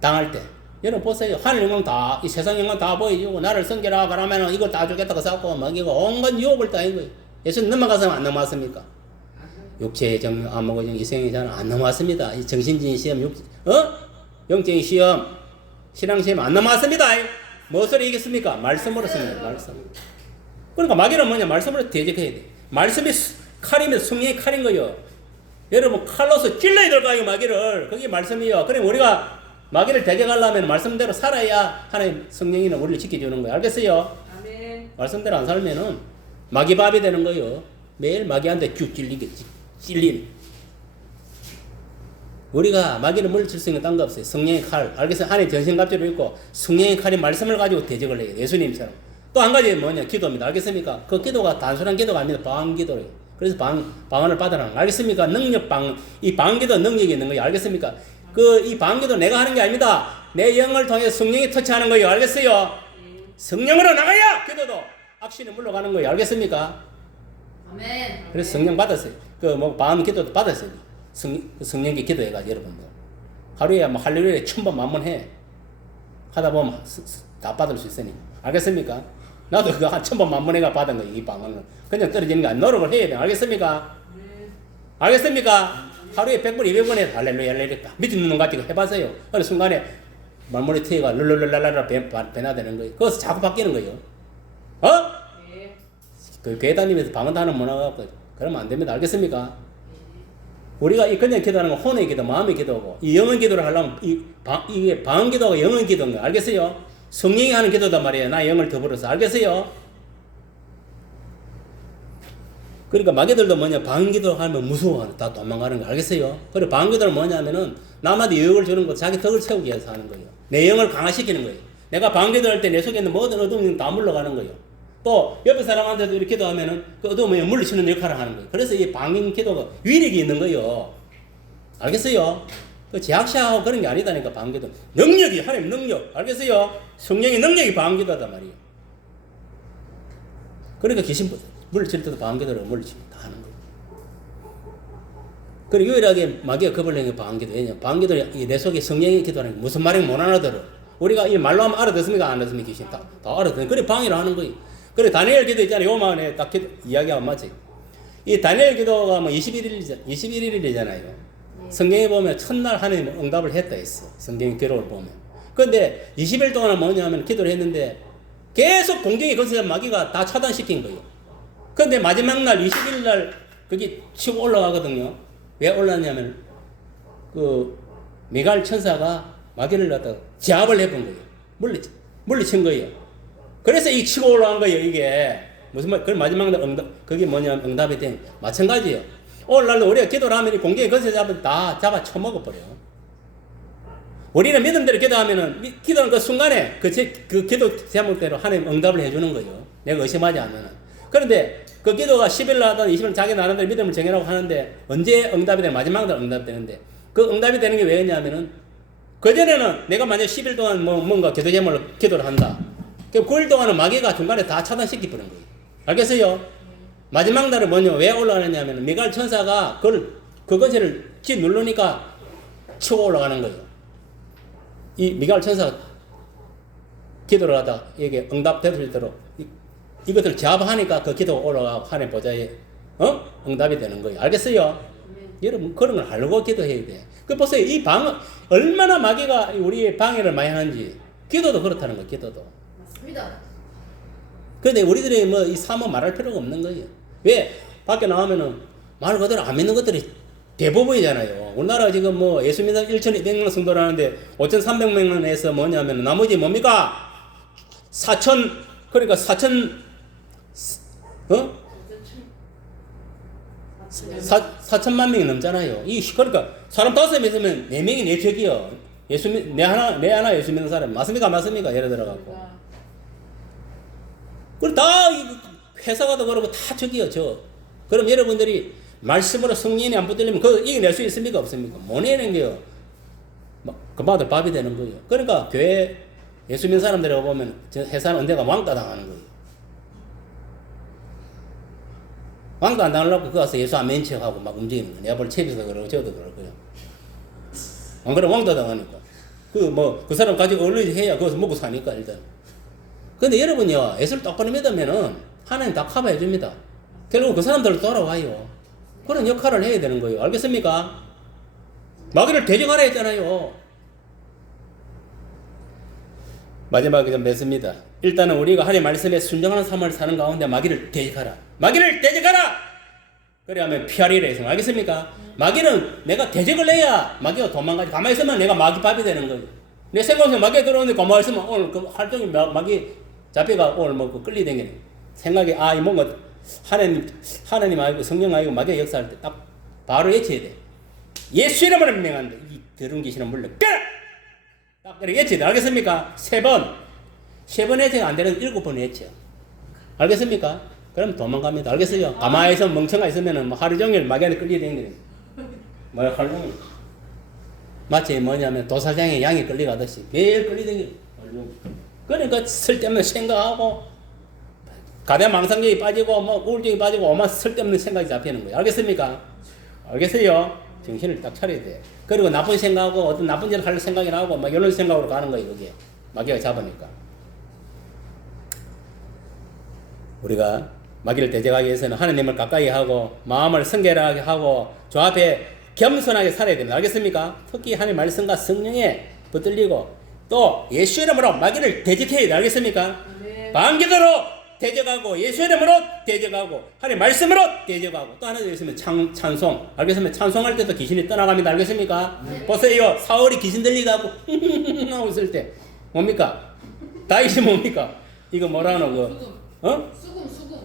당할 때 여러분 보세요. 하늘 영광 다, 이 세상 영광 다 보여주고 나를 섬기라 그러면 이걸 다 주겠다고 쌓고 마귀가 온갖 유혹을 따인 거예요. 예수님 넘어가서는 안 넘어왔습니까? 육체의 정, 안목의 이생의 자는 안 넘어왔습니다. 이 정신적인 시험, 영적인 시험, 신앙 시험 안 넘어왔습니다. 무엇으로 이겼습니까? 말씀으로 승리해요. 말씀. 그러니까 마귀는 뭐냐? 말씀으로 대적해야 돼. 말씀이 칼이면 성령의 칼인 거예요. 여러분 칼로서 찔러야 될까요? 마귀를. 그게 말씀이에요. 그럼 우리가 마귀를 대적하려면 말씀대로 살아야 하나님 성령이는 우리를 지켜주는 거예요. 알겠어요? 아멘. 말씀대로 안 살면은 마귀밥이 되는 거예요. 매일 마귀한테 쭉 찔리는. 우리가 마귀를 물리칠 수 있는 딴 거 없어요. 성령의 칼. 알겠어요? 하나님 전신갑주를 입고 성령의 칼이 말씀을 가지고 대적을 해요. 예수님처럼. 또 한 가지 뭐냐? 기도입니다. 알겠습니까? 그 기도가 단순한 기도가 아닙니다. 방기도래요. 그래서 방언을 받으라는 거. 알겠습니까? 이 방기도 능력이 있는 거예요. 알겠습니까? 이 방기도 내가 하는 게 아닙니다. 내 영을 통해 성령이 터치하는 거예요. 알겠어요? 성령으로 나가야 기도도 악신이 물러가는 거예요. 알겠습니까? 아멘. 그래서 성령 받았어요. 방언 기도도 받았어요. 성령께 기도해가지고 여러분들 하루에 뭐 할렐루야 1000번 만문해 하다 보면 다 받을 수 있으니 알겠습니까? 나도 그거 한 1000번 만문해가 받은 거예요. 이 방언은 그냥 떨어지는 게 아니라 노력을 해야 돼. 알겠습니까? 알겠습니까? 하루에 100번 200번 해 할렐루야 할렐루야 밑에 눈 가지고 해봤어요. 어느 순간에 말문이 트이가 룰룰랄랄라 변화되는 거예요. 거기서 자꾸 바뀌는 거예요. 네. 그 교회 다니면서 방언 하는 문화가 그러면 안 됩니다. 알겠습니까? 우리가 이 그냥 기도하는 건 혼의 기도, 마음의 기도고 이 영혼 기도를 하려면 이게 방언 기도가 영혼 기도인 거예요. 알겠어요? 성령이 하는 기도단 말이에요. 나 영을 더불어서. 알겠어요? 그러니까 마귀들도 뭐냐 방언 기도 하면 무서워하는 다 도망가는 거 알겠어요? 그리고 방언 기도는 뭐냐면은 남한테 유혹을 주는 거 자기 덕을 채우기 위해서 하는 거예요. 내 영을 강화시키는 거예요. 내가 방언 기도할 때 내 속에 있는 모든 어둠이 다 물러가는 거예요. 또 옆에 사람한테도 이렇게 기도하면은 그 어둠을 물리치는 역할을 하는 거예요. 그래서 이 방언 기도가 위력이 있는 거예요. 알겠어요? 그 제약시하고 그런 게 아니다니까 방언 기도. 능력이 하나님 능력. 알겠어요? 성령의 능력이 방언 기도다 말이에요. 그러니까 귀신 물리칠 때도 방언기도를 물리치고 다 하는 거예요. 그리고 유일하게 마귀가 겁을 내는 게 방언기도. 왜냐? 방언기도는 내 속에 성령의 기도라는 게 무슨 말인지 못 알아들어. 우리가 이 말로 하면 알아듣습니까? 안 알아듣습니까? 귀신 다 알아듣는. 그래 방해를 하는 거예요. 그래 다니엘 기도 있잖아요. 요만에 딱 이야기가 맞지. 이 다니엘 기도가 뭐 21일이잖아요. 성경에 보면 첫날 하나님 응답을 했다 했어. 성경 기록을 보면. 그런데 20일 동안 뭐냐면 기도를 했는데 계속 공격이 거기서 마귀가 다 차단시킨 거예요. 그런데 마지막 날 20일 날 거기 치고 올라가거든요. 왜 올랐냐면 그 미갈 천사가 마귀를 갖다가 제압을 해본 거예요. 물리친 거예요. 그래서 이 치고 올라간 거예요. 이게 무슨 말? 그 마지막 날 그게 뭐냐면 응답이 된 마찬가지예요. 오늘날도 우리가 기도를 하면 이 공격이 거기서 잡으면 다 잡아 처먹어 버려요. 우리는 믿음대로 기도하면은 기도하는 그 순간에 그 기도 제목대로 하나님 응답을 해주는 거예요. 내가 의심하지 않으면. 그런데 그 기도가 10일 나든 20일 자기 나름대로 믿음을 정해라고 하는데 언제 응답이 되는 마지막 날 응답이 되는데 그 응답이 되는 게 왜냐면은 그전에는 내가 만약 10일 동안 뭔가 기도 제목으로 기도를 한다. 그 9일 동안은 마귀가 중간에 다 차단시켜 버린 거예요. 알겠어요? 마지막 날은 뭐냐? 왜 올라가느냐면 미갈 천사가 그것을 누르니까 치고 올라가는 거예요. 이 미갈 천사가 기도를 하다 이게 응답될 대로 이것을 제압하니까 그 기도가 올라가고 하나님 보좌에 응답이 되는 거예요. 알겠어요? 여러분 그런 걸 알고 기도해야 돼. 그 보세요. 이 얼마나 마귀가 우리의 방해를 많이 하는지. 기도도 그렇다는 거예요. 기도도. 맞습니다. 그런데 우리들이 뭐 이 사모 말할 필요가 없는 거예요. 왜? 밖에 나오면은 말 그대로 안 믿는 것들이 대부분이잖아요. 우리나라 지금 뭐 예수 믿는 1,200명 성도라는데 5,300명에서 뭐냐면 나머지 뭡니까? 4천만 명이 넘잖아요. 그러니까 사람 5명 있으면 4명이 내 적이요. 내 하나 예수 믿는 사람. 맞습니까? 맞습니까? 예를 들어갖고. 그리고 다 회사가도 그러고 다 적이요, 저. 그럼 여러분들이 말씀으로 성령이 안 붙들리면 그거 이겨낼 수 있습니까? 없습니까? 못 내는 게요. 금방들 밥이 되는 거예요. 그러니까 교회 예수 믿는 사람들이 보면 저 회사는 언제가 왕따 당하는 거예요. 왕따 안 당하려고 그거 가서 예수 안 믿는 척하고 막 움직이는 거예요. 내가 볼 채비도 그러고 저도 그러고요. 안 그러면 왕따 당하니까. 그 사람 가지고 얼른 해야 거기서 먹고 사니까 일단. 근데 여러분요, 예수를 똑바로 믿으면은 하나님 다 커버해 줍니다. 결국 그 사람들로 돌아와요. 그런 역할을 해야 되는 거예요. 알겠습니까? 마귀를 대적하라 했잖아요. 마지막에 좀 맺습니다. 일단은 우리가 하나님 말씀에 순종하는 삶을 사는 가운데 마귀를 대적하라. 마귀를 대적하라! 그래야면 피하리라 해서 알겠습니까? 마귀는 내가 대적을 해야 마귀가 도망가지. 가만히 있으면 내가 마귀 밥이 되는 거예요. 내 생각에 마귀가 들어오는데 가만히 있으면 오늘 그 활동이 마귀 잡혀가 오늘 뭐 끌리댕기네. 생각에 이 뭔가 하나님 아니고 성령 아니고 마귀가 역사할 때 딱 바로 외쳐야 돼. 예수 이름으로 명한다. 이 더러운 귀신은 물러 꺼라! 딱 그렇게 외쳐야 돼. 알겠습니까? 3번. 3번 외쳐가 안 되는 7번 외쳐. 알겠습니까? 그럼 도망갑니다. 알겠어요? 가만히 있으면 멍청가 있으면은 뭐 하루 종일 마귀한테 끌리댕기네. 뭐야 하루 종일. 마치 뭐냐면 도살장에 양이 끌려가듯이 매일 끌리댕기네. 그러니까 쓸데없는 생각하고 가대망상력이 빠지고 뭐 우울증이 빠지고 오만 쓸데없는 생각이 잡히는 거예요. 알겠습니까? 알겠어요? 정신을 딱 차려야 돼. 그리고 나쁜 생각하고 어떤 나쁜 짓을 할 생각이 나고 막 이런 생각으로 가는 거예요. 그게 마귀가 잡으니까. 우리가 마귀를 대적하기 위해서는 하나님을 가까이 하고 마음을 성결하게 하고 주 앞에 겸손하게 살아야 됩니다. 알겠습니까? 특히 하나님 말씀과 성령에 붙들리고 또 예수 이름으로 마귀를 대적해야 돼. 알겠습니까? 방기도로 대적하고 예수 이름으로 대적하고 하나님 말씀으로 대적하고 또 하나 더 있으면 찬송. 알겠습니까? 찬송할 때도 귀신이 떠나갑니다. 알겠습니까? 보세요. 사울이 귀신 들리다고 하고 있을 때 뭡니까? 다윗이 뭡니까? 이거 뭐라노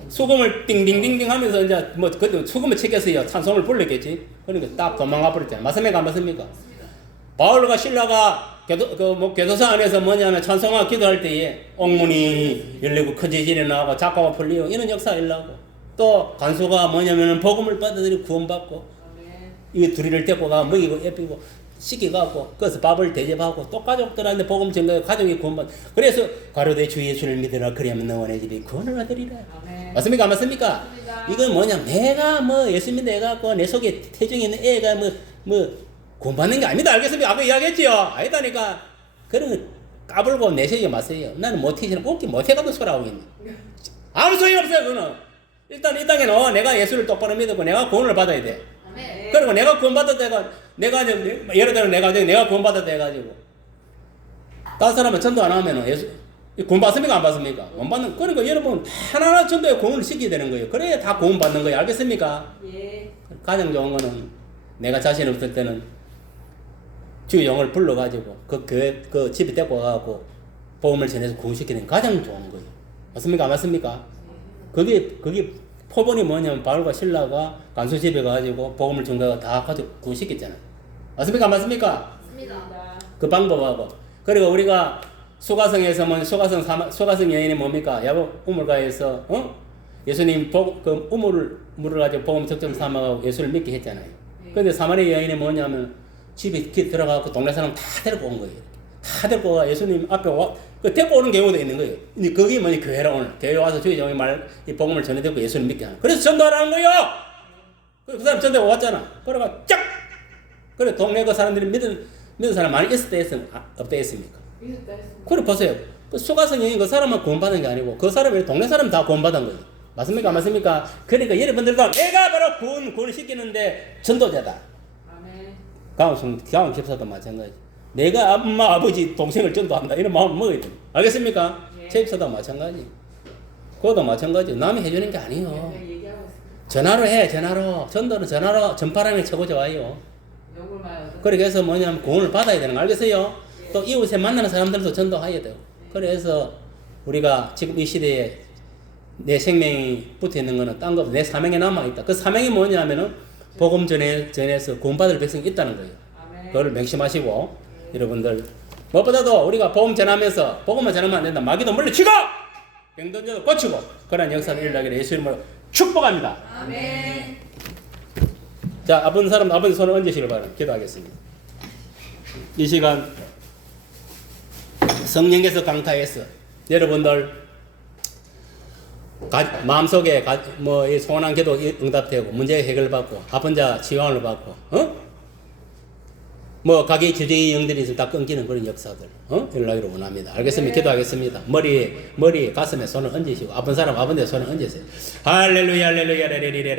수금을 띵띵띵띵 하면서 이제 뭐 그때 수금을 챙겼어요. 찬송을 불렀겠지. 그러니까 딱 도망가 버렸잖아요. 맞습니까? 안 맞습니까? 바울과 실라가 교도소 안에서 뭐냐면 찬송하고 기도할 때에 옥문이 열리고 큰 지진이 나고 작가가 풀리고 이런 역사가 일어나고 또 간수가 뭐냐면 복음을 받아들이고 구원받고 이게 둘이를 데리고 가 먹이고 예쁘고 시켜갖고 그래서 밥을 대접하고 또 가족들한테 복음 전가해 가족이 구원받. 그래서 가로되 주 예수를 믿으라 그리하면 너와 내 집이 구원을 얻으리라. 맞습니까? 안 맞습니까? 이건 뭐냐? 내가 뭐 예수 믿는 애가 갖고 내 속에 태중에 있는 애가 뭐 구원받는 게 아닙니다. 알겠습니까? 아까 이야기했지요. 아니다니까 그런 거 까불고 내세우지 마세요. 나는 못해지는 꼭 못해가도 소라하고 있네. 아무 소용이 없어요. 그거는 일단 이 땅에는 내가 예수를 똑바로 믿고 내가 구원을 받아야 돼. 그리고 내가 구원받았다 해가 내가 예를 들어 내가 구원받았다 해가지고 다른 사람은 전도 안 하면은 예수 구원받습니까? 안 받습니까? 못 받는. 그러니까 여러분 하나하나 전도에 구원을 시켜야 되는 거예요. 그래야 다 구원받는 거예요. 알겠습니까? 예. 가장 좋은 거는 내가 자신 없을 때는 주 영을 불러가지고 그 집에 데리고 가고 복음을 전해서 구원시키는 게 가장 좋은 거예요. 맞습니까? 안 맞습니까? 그게 포본이 뭐냐면 바울과 신라가 간수 집에 가가지고 복음을 전가가 다 가지고 구원시켰잖아요. 맞습니까? 안 맞습니까? 맞습니다. 그 방법하고. 그리고 우리가 수가성에서 수가성 여인이 뭡니까? 야곱 우물가에서 예수님 그 물을 가지고 복음 적정 삼아가고 예수를 믿게 했잖아요. 그런데 사마리 여인이 뭐냐면 집에 들어가고 동네 사람 다 데리고 온 거예요. 다 데리고 와 예수님 앞에 그 데리고 오는 경우도 있는 거예요. 근데 그게 뭐냐? 교회라 오늘 교회 와서 주의 종의 이 복음을 전해드리고 예수를 믿게 하는. 그래서 전도하라는 거예요. 그 사람 전도가 왔잖아. 그래가 쫙. 그래 동네 그 사람들이 믿은 사람 많이 있을 때 없다 했습니까? 그래 보세요. 그 수가성 여인 그 사람만 구원받은 게 아니고 그 사람이 동네 사람 다 구원받은 거예요. 맞습니까? 맞습니까? 그러니까 여러분들도 내가 바로 구원을 시키는데 전도자다. 강원 집사도 마찬가지. 내가 엄마 아버지 동생을 전도한다 이런 마음 먹어야 돼. 알겠습니까? 집사도 마찬가지. 그것도 마찬가지. 남이 해주는 게 아니에요. 전화로 해. 전화로. 전도는 전화로 전파라는 게 최고 좋아요. 그래서 뭐냐면 구원을 받아야 되는 거 알겠어요? 또 이웃에 만나는 사람들도 전도해야 돼요. 그래서 우리가 지금 이 시대에 내 생명이 붙어 있는 거는 딴 거 내 사명이 남아있다. 그 사명이 뭐냐면은 복음 전해서 구원받을 백성이 있다는 거예요. 그거를 명심하시고 여러분들 무엇보다도 우리가 복음 전하면서 복음만 전하면 안 된다. 마귀도 물리치고 병든자도 고치고 그런 역사를 일어나기를 예수 이름으로 축복합니다. 아멘. 자, 아픈 사람 아픈 손을 얹으시길 바랍니다. 기도하겠습니다. 이 시간 성령께서 강타해서 여러분들 마음속에 이 소원한 기도 응답되고 문제 해결받고 아픈 자 치유함을 받고 가게의 주제의 영들이 있으면 다 끊기는 그런 역사들 일어나기를 원합니다. 알겠습니다. 기도하겠습니다. 머리 가슴에 손을 얹으시고 아픈 사람 아픈 데 손을 얹으세요. 할렐루야 할렐루야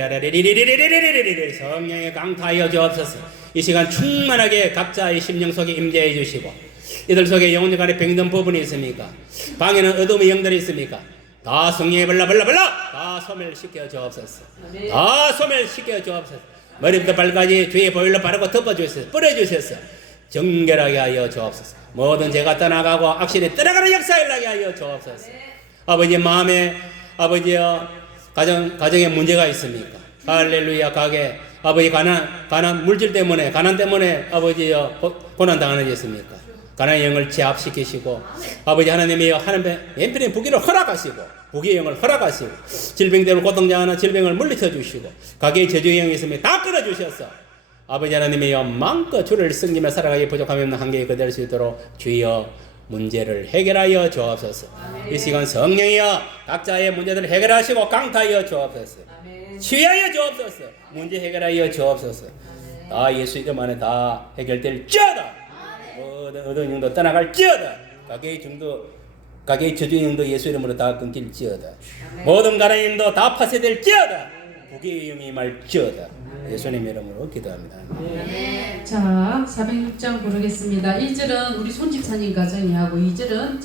성령의 강타하여 주옵소서. 이 시간 충만하게 각자의 심령 속에 임재해 주시고 이들 속에 영혼들 간에 병든 부분이 있습니까? 방에는 어둠의 영들이 있습니까? 다 성령에 벌라 다 소멸시켜 주옵소서. 다 소멸시켜 주옵소서. 머리부터 발까지 주의 보혈로 바르고 덮어주셔서 뿌려주셔서 정결하게 하여 주옵소서. 모든 죄가 떠나가고 악신이 떠나가는 역사 일어나게 하여 주옵소서. 아버지 마음에 아버지여 가정에 문제가 있습니까? 할렐루야. 가게 아버지 가난 물질 때문에 가난 때문에 아버지여 고난 당하는 있습니까? 가난의 영을 제압시키시고 아버지 하나님이여 하나님의 왼편의 부귀를 허락하시고 부귀의 영을 허락하시고 질병대로 고통당하는 질병을 물리쳐 주시고 가게의 저주의 영이 있으면 다 끊어주셔서 아버지 하나님이여 마음껏 주를 섬기며 살아가기 부족함이 없는 한계에 그대로 수 있도록 주여 문제를 해결하여 주옵소서. 이 시간 성령이여 각자의 문제들을 해결하시고 강타하여 주옵소서. 치유하여 주옵소서. 문제 해결하여 주옵소서. 다 예수 이름 안에 다 해결될지어다. 모든 영도 떠나갈지어다. 가게의 저주의 영도 예수 이름으로 다 끊길지어다. 모든 가난의 영도 다 파쇄될지어다. 부귀의 영이 말지어다. 예수님 이름으로 기도합니다. 자, 406장 부르겠습니다. 1절은 우리 손집사님 가정이하고 2절은